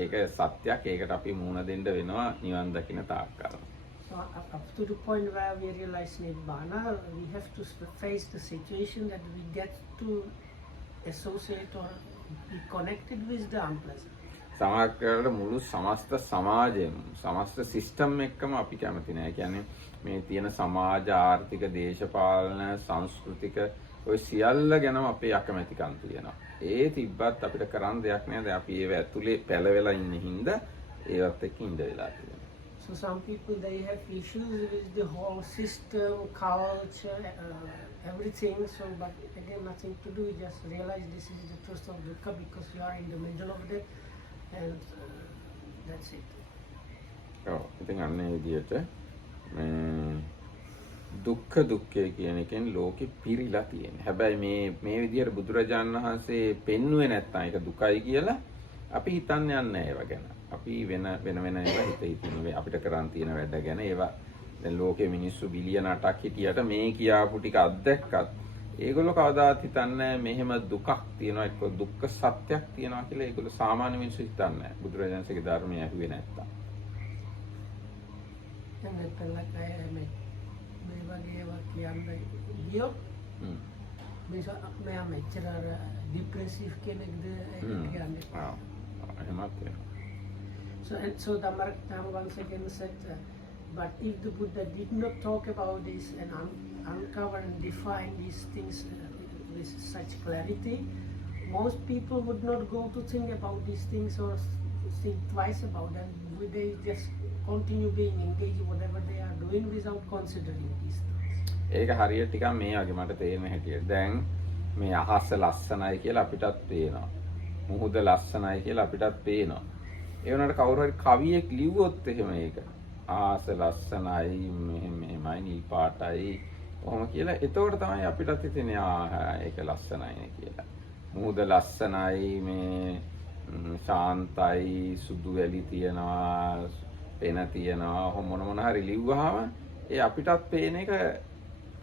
ඒක සත්‍යයක්. ඒකට අපි මුහුණ දෙන්න වෙනවා නිවන් දකින්න තාක් කාලෙ. So up to the point where we realize Nibbana, we have to face the situation that we get to associate or be connected with the unpleasant. සමාජයට මුළු සමස්ත සමාජයම සමස්ත සිස්ටම් එකම අපි කැමති නැහැ. කියන්නේ මේ තියෙන සමාජ ආර්ථික දේශපාලන සංස්කෘතික ඔය සියල්ල ගැනම අපේ අකමැතිකම් තියෙනවා. ඒ තිබ්බත් අපිට කරන්න දෙයක් නෑ. දැන් අපි ඒව ඇතුලේ පැලවෙලා ඉන්න හින්දා ඒවත් එක්ක ඉඳ වෙලා තියෙනවා. So some people they have issues with the whole system, culture, everything. So but again nothing to do. Just realize this is the truth of dukkha because you are in the middle of that. And that's it. ඔව් ඉතින් අන්න ඒ විදිහට මේ දුක්ඛ දුක්ඛය කියන එකෙන් ලෝකෙ පිරීලා තියෙනවා. හැබැයි මේ විදිහට බුදුරජාණන් වහන්සේ පෙන්වුවේ නැත්නම් ඒක දුකයි කියලා අපි හිතන්න යන්නේ නැහැ ඒව ගැන. අපි වෙන ඒවා හිතින්නේ අපිට කරන් තියෙන වැඩ ගැන. ඒවා දැන් ලෝකෙ මිනිස්සු බිලියන 8ක් හිටියට මේ කියාපු ටික අත්දැක්කත් ඒගොල්ලෝ කවදාත් හිතන්නේ මෙහෙම දුකක් තියෙනවා එක්ක දුක්ඛ සත්‍යයක් තියෙනවා කියලා ඒගොල්ලෝ සාමාන්‍ය මිනිස්සු හිතන්නේ නැහැ. බුදුරජාණන්සේගේ ධර්මය ඇහුවේ නැත්තම්. And then like I මේ වගේ ඒවා කියන්නේ ගියොත් මේ මෙච්චර ડિප්‍රෙසිව් කෙනෙක්ද කියන්නේ. එහෙමත් වෙනවා. So Dhammaram once again said, but if the Buddha did not talk about this and uncover and define these things with such clarity, most people would not go to think about these things or think twice about them. Would they just continue being engaged in whatever they are doing without considering these things? ඒක හරියට ටිකක් මේ වගේ මට තේරෙන හැටියට. දැන් මේ අහස ලස්සනයි කියලා අපිටත් පේනවා. මුහුද ලස්සනයි කියලා අපිටත් පේනවා. ඒ වුණාට කවුරු හරි කවියෙක් ලිව්වොත් එහෙම ඒක අහස ලස්සනයි මෙහෙමයි නිල් පාටයි කොහොම කියලා එතකොට තමයි අපිටත් හිතෙන්නේ ඒක ලස්සනයිනේ කියලා. මුහුද ලස්සනයි මේ ශාන්තයි සුදු වැලි තියනවා පෙන තියනවා මොන හරි ලිව්වහම ඒ අපිටත් පේන එක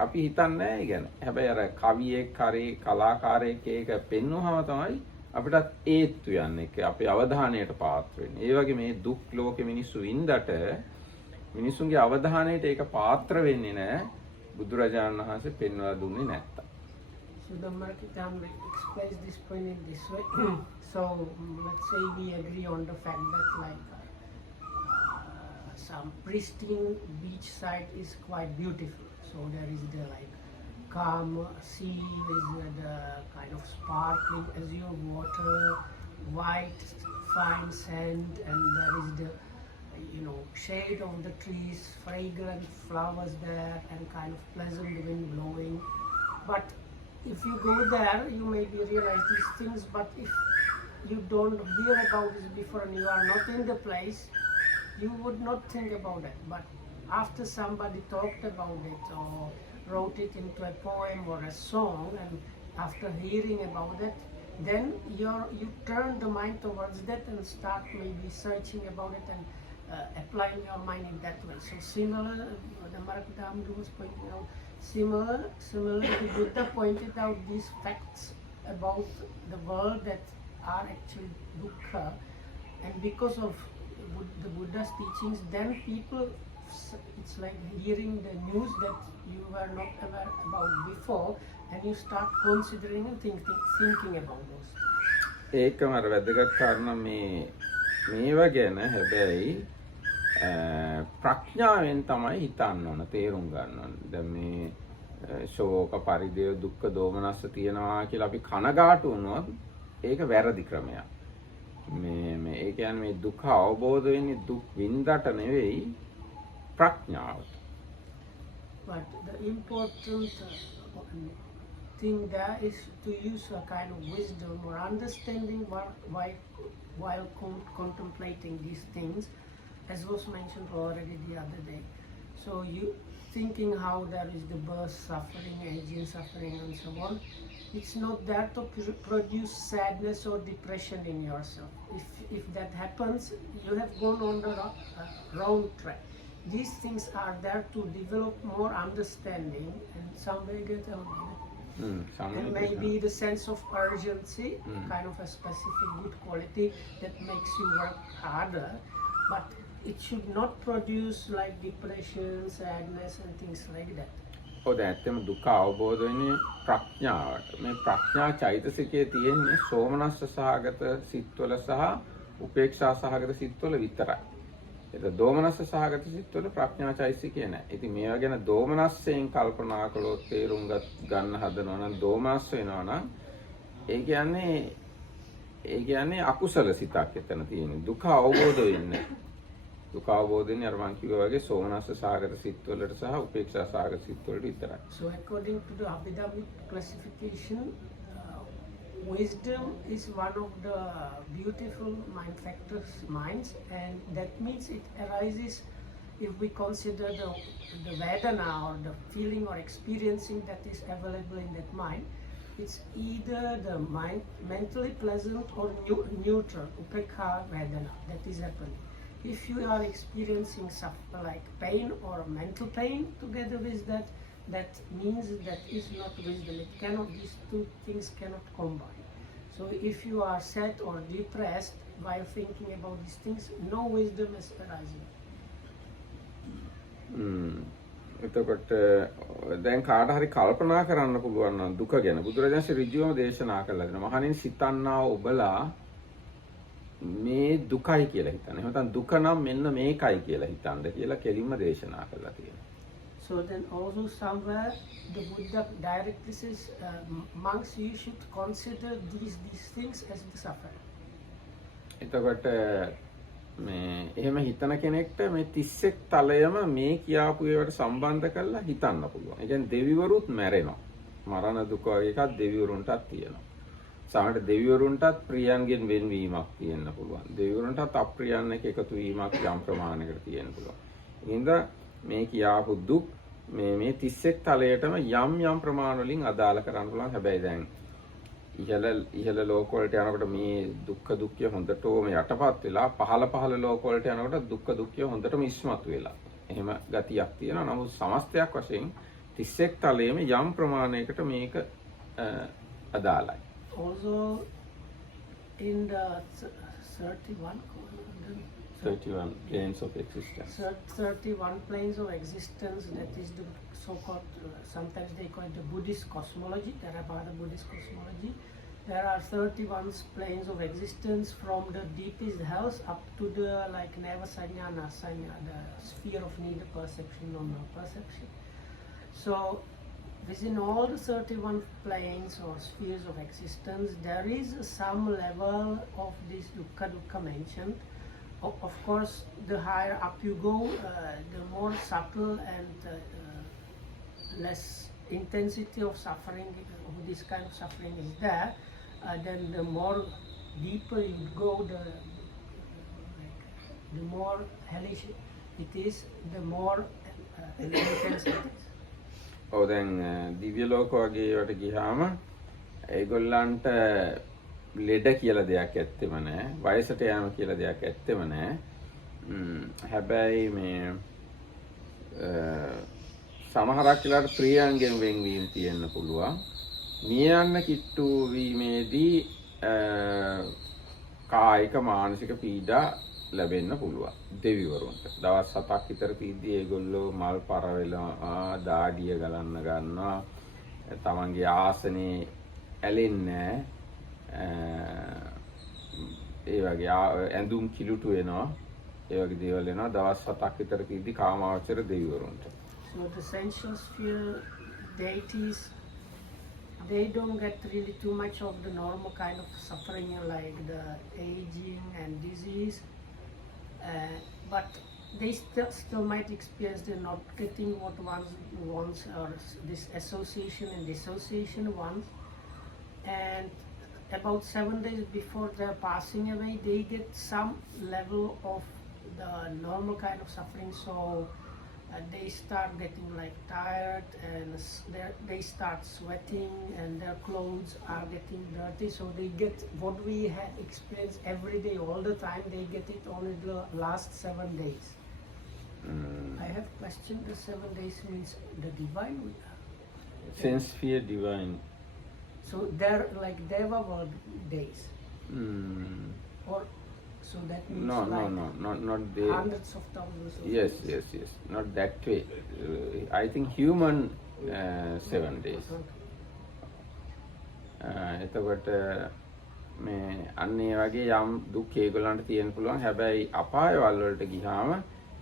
අපි හිතන්නේ නැහැ ඒ ගැන. හැබැයි අර කවියෙක් හරි කලාකාරයෙක් ඒක පෙන්වුවහම තමයි අපිටත් ඒත්තු යන්නේ. ඒක අපේ අවධානයට පාත්‍ර වෙන්නේ. ඒ වගේ මේ දුක් ලෝකෙ මිනිස්සු වින්දට මිනිසුන්ගේ අවධානයට ඒක පාත්‍ර වෙන්නේ නැහැ. බුදුරජාණන් වහන්සේ පෙන්වලා දුන්නේ නැත්තම්. So the Markitam explains this point in this way. So let's say we agree on the fact that like some pristine beach side is quite beautiful. So there is the like calm sea with the kind of sparkling azure water, white fine sand, and there is the shade of the trees, fragrant flowers there, and kind of pleasant wind blowing. But if you go there, you maybe realize these things, but if you don't hear about this before and you are not in the place, you would not think about it. But after somebody talked about it or wrote it into a poem or a song, and after hearing about it, then you turn the mind towards that and start maybe searching about it and applying your mind in that way. So similar, the Marakudamdu was pointing out, similar to Buddha pointed out these facts about the world that are actually dukkha, and because of the Buddha's teachings, then people, it's like hearing the news that you were not aware about before, and you start considering and thinking about those things. ඒකම අර වැදගත් කාරණා මේවා ගැන හැබැයි ප්‍රඥාවෙන් තමයි හිතන්න ඕන තේරුම් ගන්න ඕන. දැන් මේ ශෝක පරිදේව දුක්ඛ දෝමනස්ස තියනවා කියලා අපි කනගාටු වුණොත් ඒක වැරදි ක්‍රමයක්. මේ ඒ කියන්නේ මේ දුක අවබෝධ වෙන්නේ දුක් විඳට නෙවෙයි ප්‍රඥාවට. But the important thing there is to use a kind of wisdom or understanding while contemplating these things, as was mentioned already the other day. So you thinking how there is the birth suffering, aging suffering, and so on. It's not there to produce sadness or depression in yourself. If that happens, you have gone on the wrong track. These things are there to develop more understanding and somewhere get and maybe the sense of urgency, kind of a specific good quality that makes you work harder, but it should not produce like depression, sadness and things like that. ඔව් දැන් ඇත්තම දුක අවබෝධ වෙන්නේ ප්‍රඥාවට. මේ ප්‍රඥා චෛතසිකයේ තියෙන්නේ සෝමනස්ස සහගත සිත්වල සහ උපේක්ෂා සහගත සිත්වල විතරයි. ඒක දෝමනස්ස සහගත සිත්වල ප්‍රඥා චෛතසිකය නැහැ. ඉතින් මේවා ගැන දෝමනස්සෙන් කල්පනා කළොත් තේරුම් ගන්න හදනවා නම් දෝමනස්ස වෙනවා නම් ඒ කියන්නේ අකුසල සිතක් එතන තියෙන්නේ. දුක අවබෝධ වෙන්නේ. දුක අවබෝධ වෙන්නේ අර මං කිව්වා වගේ සෝමනස්ස සහගත සිත්වලට සහ උපේක්ෂා සහගත සිත්වලට විතරයි. So according to the Abhidhammic classification, wisdom is one of the beautiful mind factors, minds, and that means it arises if we consider the Vedana or the feeling or experiencing that is available in that mind. It's either the mind mentally pleasant or neutral, upekha Vedana, that is happening. If you are experiencing like pain or mental pain together with that, that means that is not wisdom. It cannot, these two things cannot combine. So if you are sad or depressed while thinking about these things, no wisdom is arising. එතකොට දැන් කාට හරි කල්පනා කරන්න පුළුවන් නම් දුක ගැන බුදුරජාණන් ඍජුවම දේශනා කළා දෙනවා. මහණෙනි සිතන්නා ඔබලා මේ දුකයි කියලා හිතන්න. එහෙම නැත්නම් දුක නම් මෙන්න මේකයි කියලා හිතන්න කියලා කෙලින්ම දේශනා කළා තියෙනවා. So then also somewhere the Buddha directly says, monks, you should consider these things as the suffering. එතකොට මේ එහෙම හිතන කෙනෙක්ට මේ 31 තලයම මේ කියාපු ඒවට සම්බන්ධ කරලා හිතන්න පුළුවන්. ඒ කියන්නේ දෙවිවරුත් මැරෙනවා. මරණ දුක වගේ එකක් දෙවිවරුන්ටත් තියෙනවා. සමහරට දෙවිවරුන්ටත් ප්‍රියයන්ගෙන් වෙන්වීමක් තියෙන්න පුළුවන්. දෙවිවරුන්ටත් අප්‍රියයන් එක්ක එකතු වීමක් යම් ප්‍රමාණයකට තියෙන්න පුළුවන්. ඒකින්ද මේ කියාපු දුක් මේ 31 තලයටම යම් ප්‍රමාණ වලින් අදාළ කරන්න පුළුවන්. හැබැයි දැන් ඉහළ ලෝක වලට යනකොට මේ දුක්ඛය හොඳටම යටපත් වෙලා පහළ ලෝක වලට යනකොට දුක්ඛය හොඳටම ඉස්මතු වෙලා. එහෙම ගතියක් තියෙනවා. නමුත් සමස්තයක් වශයෙන් 31 තලයේම යම් ප්‍රමාණයකට මේක අදාළයි. Also in the 31 planes of existence. 31 planes of existence, that is the so-called, sometimes they call it the Buddhist cosmology, Theravada Buddhist cosmology. There are 31 planes of existence from the deepest hells up to the like Navasanya, Nasanya, the sphere of neither perception nor no perception. So within all the 31 planes or spheres of existence, there is some level of this dukkha mentioned. Of course, the higher up you go, the more subtle and less intensity of suffering, of this kind of suffering is there. Then the more deeper you go, the more hellish it is, the more intense it is. ඔව් දැන් දිව්‍ය ලෝක වගේ ඒවට ගියාම ඒගොල්ලන්ට ලෙඩ කියලා දෙයක් ඇත්තෙම නැහැ. වයසට යෑම කියලා දෙයක් ඇත්තෙම නැහැ. හැබැයි මේ සමහරක් වෙලාවට ප්‍රියයන්ගෙන් වෙන්වීම තියෙන්න පුළුවන්. මිය යන්න කිට්ටු වීමේදී කායික මානසික පීඩා ලැබෙන්න පුළුවන් දෙවිවරුන්ට. දවස් 7ක් විතර තියදී ඒගොල්ලෝ මල් පර වෙලා දාඩිය ගලන්න ගන්නවා. තමන්ගේ ආසනේ ඇලෙන්නේ ඒ වගේ ඇඳුම් කිලුටු වෙනවා. ඒ වගේ දේවල් වෙනවා දවස් 7ක් විතර තියදී කාමාවචර දෙවිවරුන්ට. So the sensual sphere deities, they don't get really too much of the normal kind of suffering like the aging and disease, but they still might experience the not getting what one wants, or this association and dissociation wants. And about 7 days before they're passing away, they get some level of the normal kind of suffering. So they start getting like tired, and they start sweating, and their clothes are getting dirty. So they get what we experience every day, all the time. They get it only the last 7 days. I have questioned the 7 days means the divine. Sense sphere divine. So they're like Deva world days. Or so that means not the hundreds of thousands of yes, days. yes, not that way. I think human 7 days. එතකොට මේ අන්න ඒ වගේ යම් දුක් ඒගොල්ලන්ට තියෙන්න පුළුවන්. හැබැයි අපායවල වලට ගියාම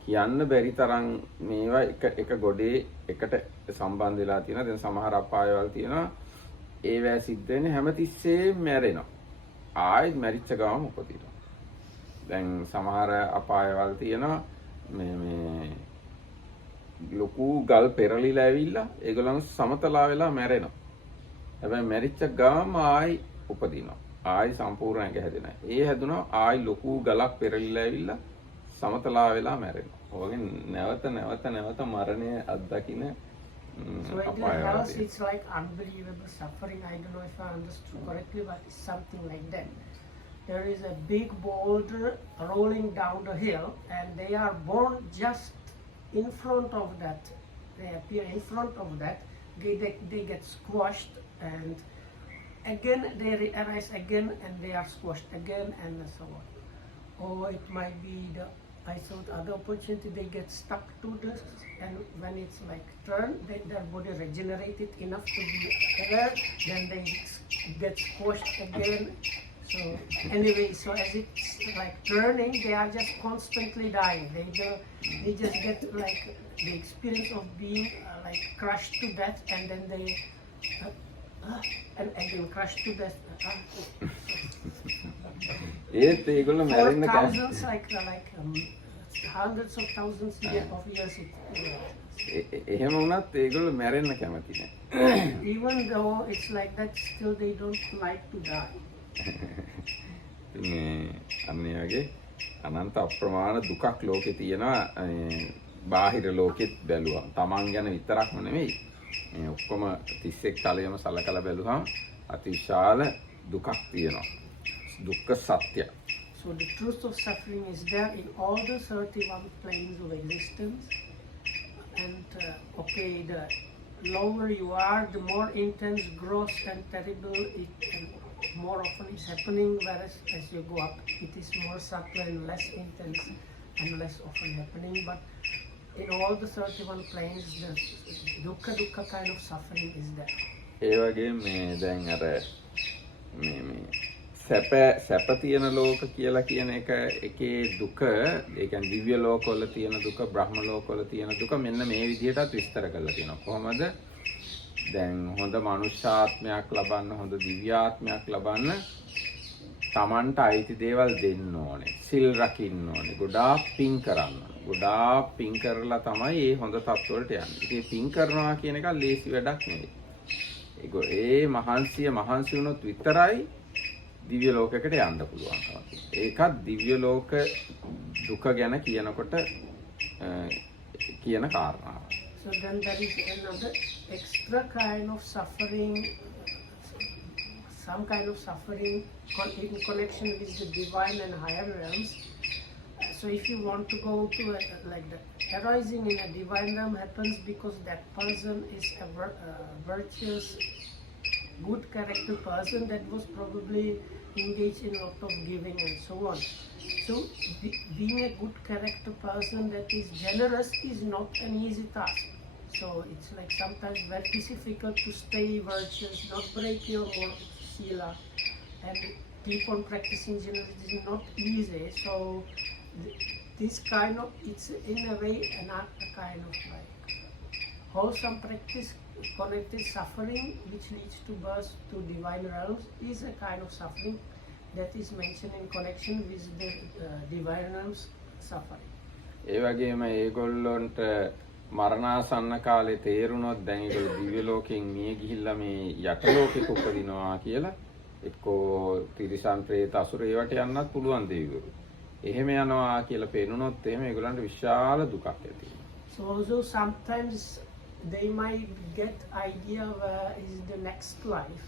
කියන්න බැරි තරම් මේවා එක ගොඩේ එකට සම්බන්ධ වෙලා තියෙනවා. දැන් සමහර අපායවල තියෙනවා ඒවැ සිද්ධ වෙන්නේ හැමතිස්සෙම මැරෙනවා. ආයෙත් මැරිච්ච ගාම උපදිනවා. දැන් සමහර අපායවල තියෙනවා මේ ලොකු ගල් පෙරලිලා ඇවිල්ලා ඒගොල්ලන් සමතලා වෙලා මැරෙනවා. හැබැයි මැරිච්ච ගාම ආයි උපදිනවා. ආයි සම්පූර්ණ ඇඟ හැදෙනවා. ඒ හැදුනා ආයි ලොකු ගලක් පෙරලිලා ඇවිල්ලා සමතලා වෙලා මැරෙනවා. ඔයගෙන් නැවත මරණය අත්දකින්න. So in the house it's like unbelievable suffering. I don't know if I understood correctly, but it's something like that. There is a big boulder rolling down the hill, and they are born just in front of that. They appear in front of that. They get squashed, and again they arise again, and they are squashed again, and so on. Or it might be I thought other opportunity, they get stuck to this, and when it's like turn, their body regenerated enough to be aware, then they get squashed again. So anyway, so as it's like turning, they are just constantly dying. They just get like the experience of being like crushed to death, and then they and again crushed to death. ඒත් ඒගොල්ලෝ For මැරෙන්න thousands, hundreds of thousands of years. එහෙම වුණත් ඒගොල්ලෝ මැරෙන්න කැමති නෑ. Even though it's like that, still they don't like to die. මේ අන්න ඒ වගේ අනන්ත අප්‍රමාණ දුකක් ලෝකේ තියෙනවා. බාහිර ලෝකෙත් බැලුවා. Taman ගැන විතරක්ම නෙමෙයි. මේ ඔක්කොම 31 තලයේම සලකලා බැලුවම අතිශාල දුකක් තියෙනවා. දුක්ඛ සත්‍ය. So the truth of suffering is there in all the 31 planes of existence. And okay, the lower you are, the more intense, gross and terrible it and more often it's happening, whereas as you go up it is more subtle and less intense and less often happening. But in all the 31 planes, the dukkha kind of suffering is there. ඒ වගේ මේ දැන් අර මේ සැප තියෙන ලෝක කියලා කියන එකේ දුක, ඒ කියන්නේ දිව්‍ය ලෝකවල තියෙන දුක, බ්‍රහ්ම ලෝකවල තියෙන දුක මෙන්න මේ විදිහටත් විස්තර කරලා තියෙනවා. කොහොමද? දැන් හොඳ මනුෂ්‍යාත්මයක් ලබන්න, හොඳ දිව්‍යාත්මයක් ලබන්න Tamanට අයිති දේවල් දෙන්න ඕනේ. සිල් රකින්න ඕනේ. ගොඩාක් පින් කරන්න ඕනේ. ගොඩාක් පින් කරලා තමයි මේ හොඳ තත්ත්වවලට යන්නේ. ඉතින් පින් කරනවා කියන එක ලේසි වැඩක් නෙවෙයි. ඒ මහන්සි වුණොත් විතරයි දිව්‍ය ලෝකයකට යන්න පුළුවන්. ඒකත් දිව්‍ය ලෝක දුක ගැන කියනකොට කියන කාරණාව. So then there is another extra kind of suffering, some kind of suffering in connection with the divine and higher realms. So if you want to go to like the arising in a divine realm happens because that person is a virtuous, good character person that was probably engaged in a lot of giving and so on. So being a good character person that is generous is not an easy task. So it's like sometimes very difficult to stay virtuous, not break your sila, and keep on practicing generosity is not easy. So this kind of, it's in a way another kind of like wholesome practice connected suffering which leads to birth to divine realms is a kind of suffering that is mentioned in connection with the divine realms suffering. ඒ වගේම ඒගොල්ලොන්ට මරණාසන්න කාලේ තේරුණොත් දැන් ඒගොල්ලෝ දිව්‍ය ලෝකෙන් මිය ගිහිල්ලා මේ යට ලෝකෙක උපදිනවා කියලා එක්කෝ තිරිසන් ප්‍රේත අසුර ඒවට යන්නත් පුළුවන් දෙවිවරු. එහෙම යනවා කියලා පේනුනොත් එහෙම ඒගොල්ලන්ට විශාල දුකක් ඇති වෙනවා. So also sometimes they might get idea where is the next life,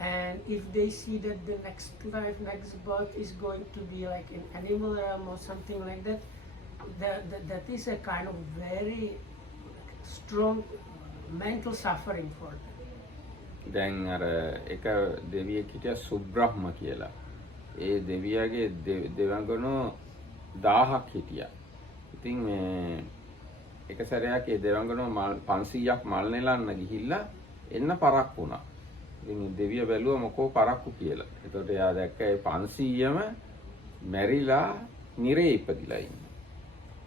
and if they see that the next life, next birth is going to be like an animal realm or something like that, that is a kind of very strong mental suffering for them. දැන් අර එක දෙවියෙක් හිටියා සුබ්‍රහ්ම කියලා. ඒ දෙවියාගේ දෙවඟනෝ 1000ක් හිටියා. ඉතින් මේ එක සැරයක් ඒ දෙවඟනෝ 500ක් මල් නෙලන්න ගිහිල්ලා එන්න පරක් වුණා. ඉතින් දෙවිය බැලුවා මොකෝ පරක්කු කියලා. එතකොට එයා දැක්ක ඒ 500ම මැරිලා නිරේ ඉපදිලා ඉන්නේ.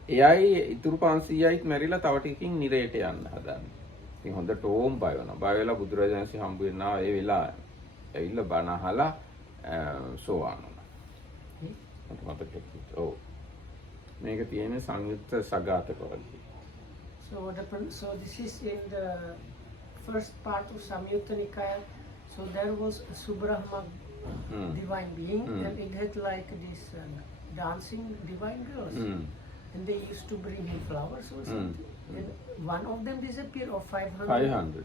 එයයි ඉතුරු 500යිත් මැරිලා තව ටිකකින් නිරේට යන්න හදන්නේ. ඉතින් හොඳට ඕම් බය වෙනවා. බය වෙලා බුදුරජාණන්සේ හම්බ වෙනවා ඒ වෙලාවේ. ඇවිල්ලා බණ අහලා සෝවාන් වුණා. මට මතකයි. ඔව්. මේක තියෙන්නේ සංයුක්ත සගතකවලදී. So this is in the first part of Samyutta Nikaya. So there was a Subrahma divine being, and it had like this dancing divine girls, and they used to bring him flowers or something. And one of them disappeared, or 500. 500.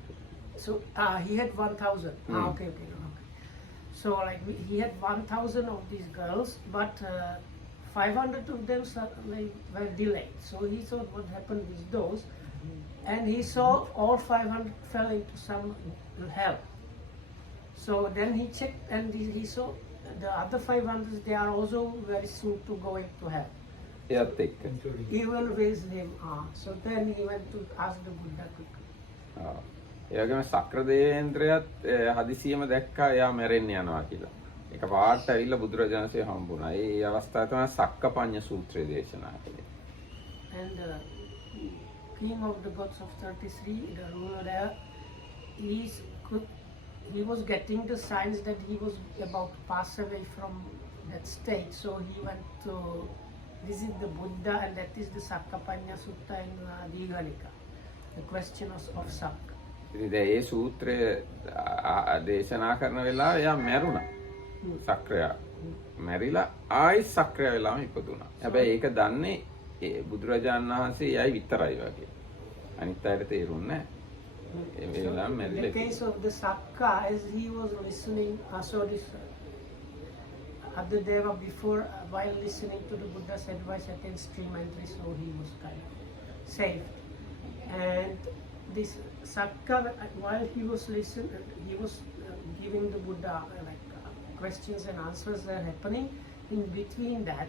So he had 1,000. Okay. So like he had 1,000 of these girls, but 500 of them were delayed. So he thought what happened with those, and he saw all 500 fell into some hell. So then he checked, and he saw the other 500, they are also very soon to go into hell. එයත් එක්ක. Even with him. So then he went to ask the Buddha quickly. ඒ වගේම සක්‍ර දේවේන්ද්‍රයත් හදිසියෙම දැක්කා එයා මැරෙන්න යනවා කියලා. ඒක පාට ඇවිල්ලා බුදුරජාණන්සේ හම්බුණා. ඒ අවස්ථාවේ තමයි සක්කපඤ්ඤ සූත්‍රය දේශනා කළේ. And the king of the gods of 33, the ruler there, he was getting the signs that he was about to pass away from that state. So he went to visit the Buddha, and that is the Sakkapanya Sutta in Dīඝanika, the question of Sakka. ඉතින් දැන් ඒ සූත්‍රය දේශනා කරන වෙලාව එයා මැරුණා. සක්‍රයා මැරිලා ආයි සක්‍රයා වෙලාම ඉපදුණා. හැබැයි ඒක දන්නේ ඒ බුදුරජාණන් වහන්සේ එයයි විතරයි වගේ. අනිත් අයට තේරුන්නේ නැහැ. In the case of the Sakka, as he was listening, other Deva before, while listening to the Buddha's advice against stream entry, so he was kind of saved. And this Sakka, while he was listening, he was giving the Buddha questions and answers that are happening. In between that,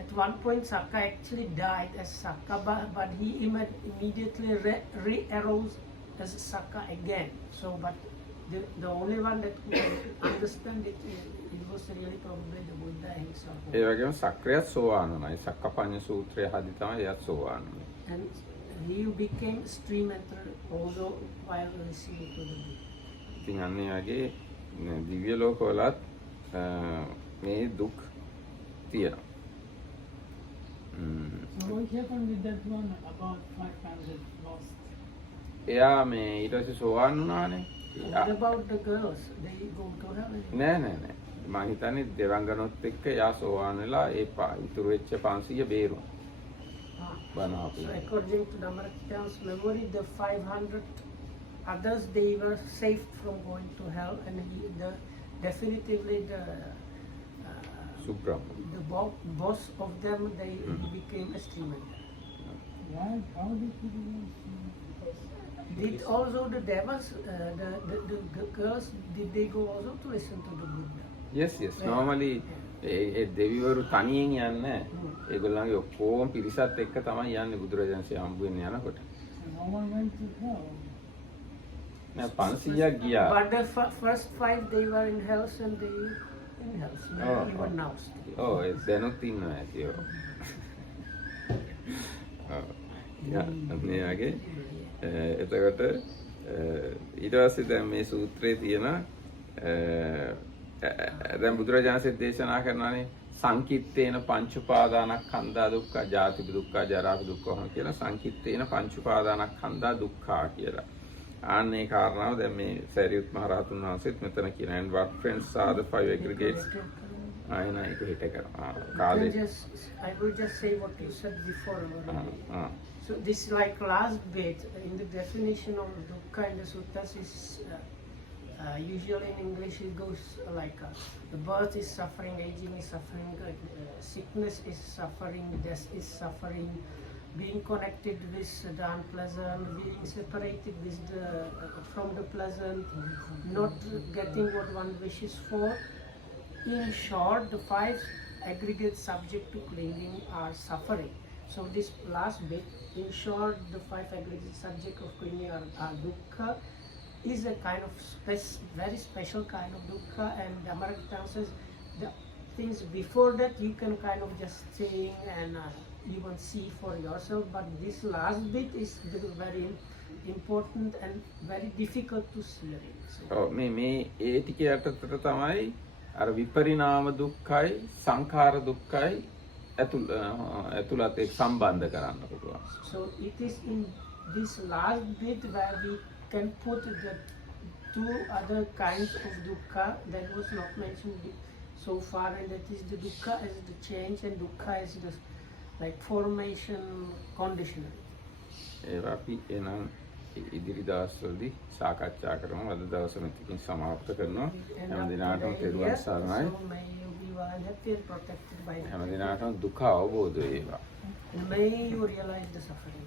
at one point Sakka actually died as Sakka, but he immediately re-arose as Sakka again. So, but the only one that could understand it was really probably the Buddha himself. ඒ වගේම සක්‍රයත් සෝවාන් වුණා. ඒ සක්කපඤ්ඤ සූත්‍රය හදි තමයි එයත් සෝවාන් වුනේ. And he became stream enter also while listening to the Buddha. ඉතින් අන්න ඒ වගේ දිව්‍ය ලෝකවලත් මේ දුක් තියෙනවා. So what happened with that one about 500 lost? එයා මේ ඊට පස්සේ සෝවාන් වුණානේ. What about the girls? They go to heaven? නෑ. මම හිතන්නේ දෙවංගනොත් එක්ක එයා සෝවාන් වෙලා ඒ ඉතුරු වෙච්ච 500 බේරුණා. So according to Dhammaratya's memory, the 500 others, they were saved from going to hell, and definitively the boss of them, they became a streamer. Why? How did he do this? Did also the devas, the girls, did they go also to listen to the Buddha? Yes. Normally, ඒ දෙවිවරු තනියෙන් යන්නේ නැහැ. ඒගොල්ලන්ගේ ඔක්කොම පිරිසත් එක්ක තමයි යන්නේ බුදුරජාණන්සේ හම්බ වෙන්න යනකොට. No one went to hell. නෑ 500ක් ගියා. But the first 5 they were in hells, and they in hells. Even now. ඔව් ඒ දැනුත් ඉන්නවා ඇති ඔව්. මේ වගේ එතකොට ඊට පස්සේ දැන් මේ සූත්‍රයේ තියෙන දැන් බුදුරජාණන්සේ දේශනා කරනවානේ සංකිට්ඨේන පංච උපාදානස්කන්ධා දුක්ඛ ජාති දුක්ඛ ජරා දුක්ඛ කියලා සංකිට්ඨේන පංච උපාදානස්කන්ධා දුක්ඛ කියලා. ආන්නේ කාරණාව දැන් මේ සරියුත් මහ රහතුන් වහන්සේත් මෙතන කියන and what friends are the 5 aggregates. ආයෙන ඒක හිත කරනවා. කාලේ I will just say what you said before. So this like last bit in the definition of dukkha in the suttas is usually in English it goes like the birth is suffering, aging is suffering, sickness is suffering, death is suffering, being connected with the unpleasant, being separated with from the pleasant, not getting what one wishes for. In short, the 5 aggregate subject to clinging are suffering. So this last bit, in short, the 5 aggregate subject of clinging are dukkha, is a kind of very special kind of dukkha, and Dhammaratya says the things before that you can kind of just think and even see for yourself, but this last bit is very important and very difficult to see. ඔව් මේ ඒ ටික යටතට තමයි අර විපරිණාම දුක්ඛයි සංඛාර දුක්ඛයි ඇතුළත් එක්ක සම්බන්ධ කරන්න පුළුවන්. So it is in this last bit where we can put the 2 other kinds of dukkha that was not mentioned so far, and that is the dukkha as the change and dukkha as the like formation condition. ඒවා අපි එනම් ඉදිරි දවස්වලදී සාකච්ඡා කරමු. අද දවසේ මෙතකින් සමාප්ත කරනවා. හැම දිනකටම තෙරුවන් සරණයි. හැම දිනකටම දුක අවබෝධ වේවා. May you realize the suffering.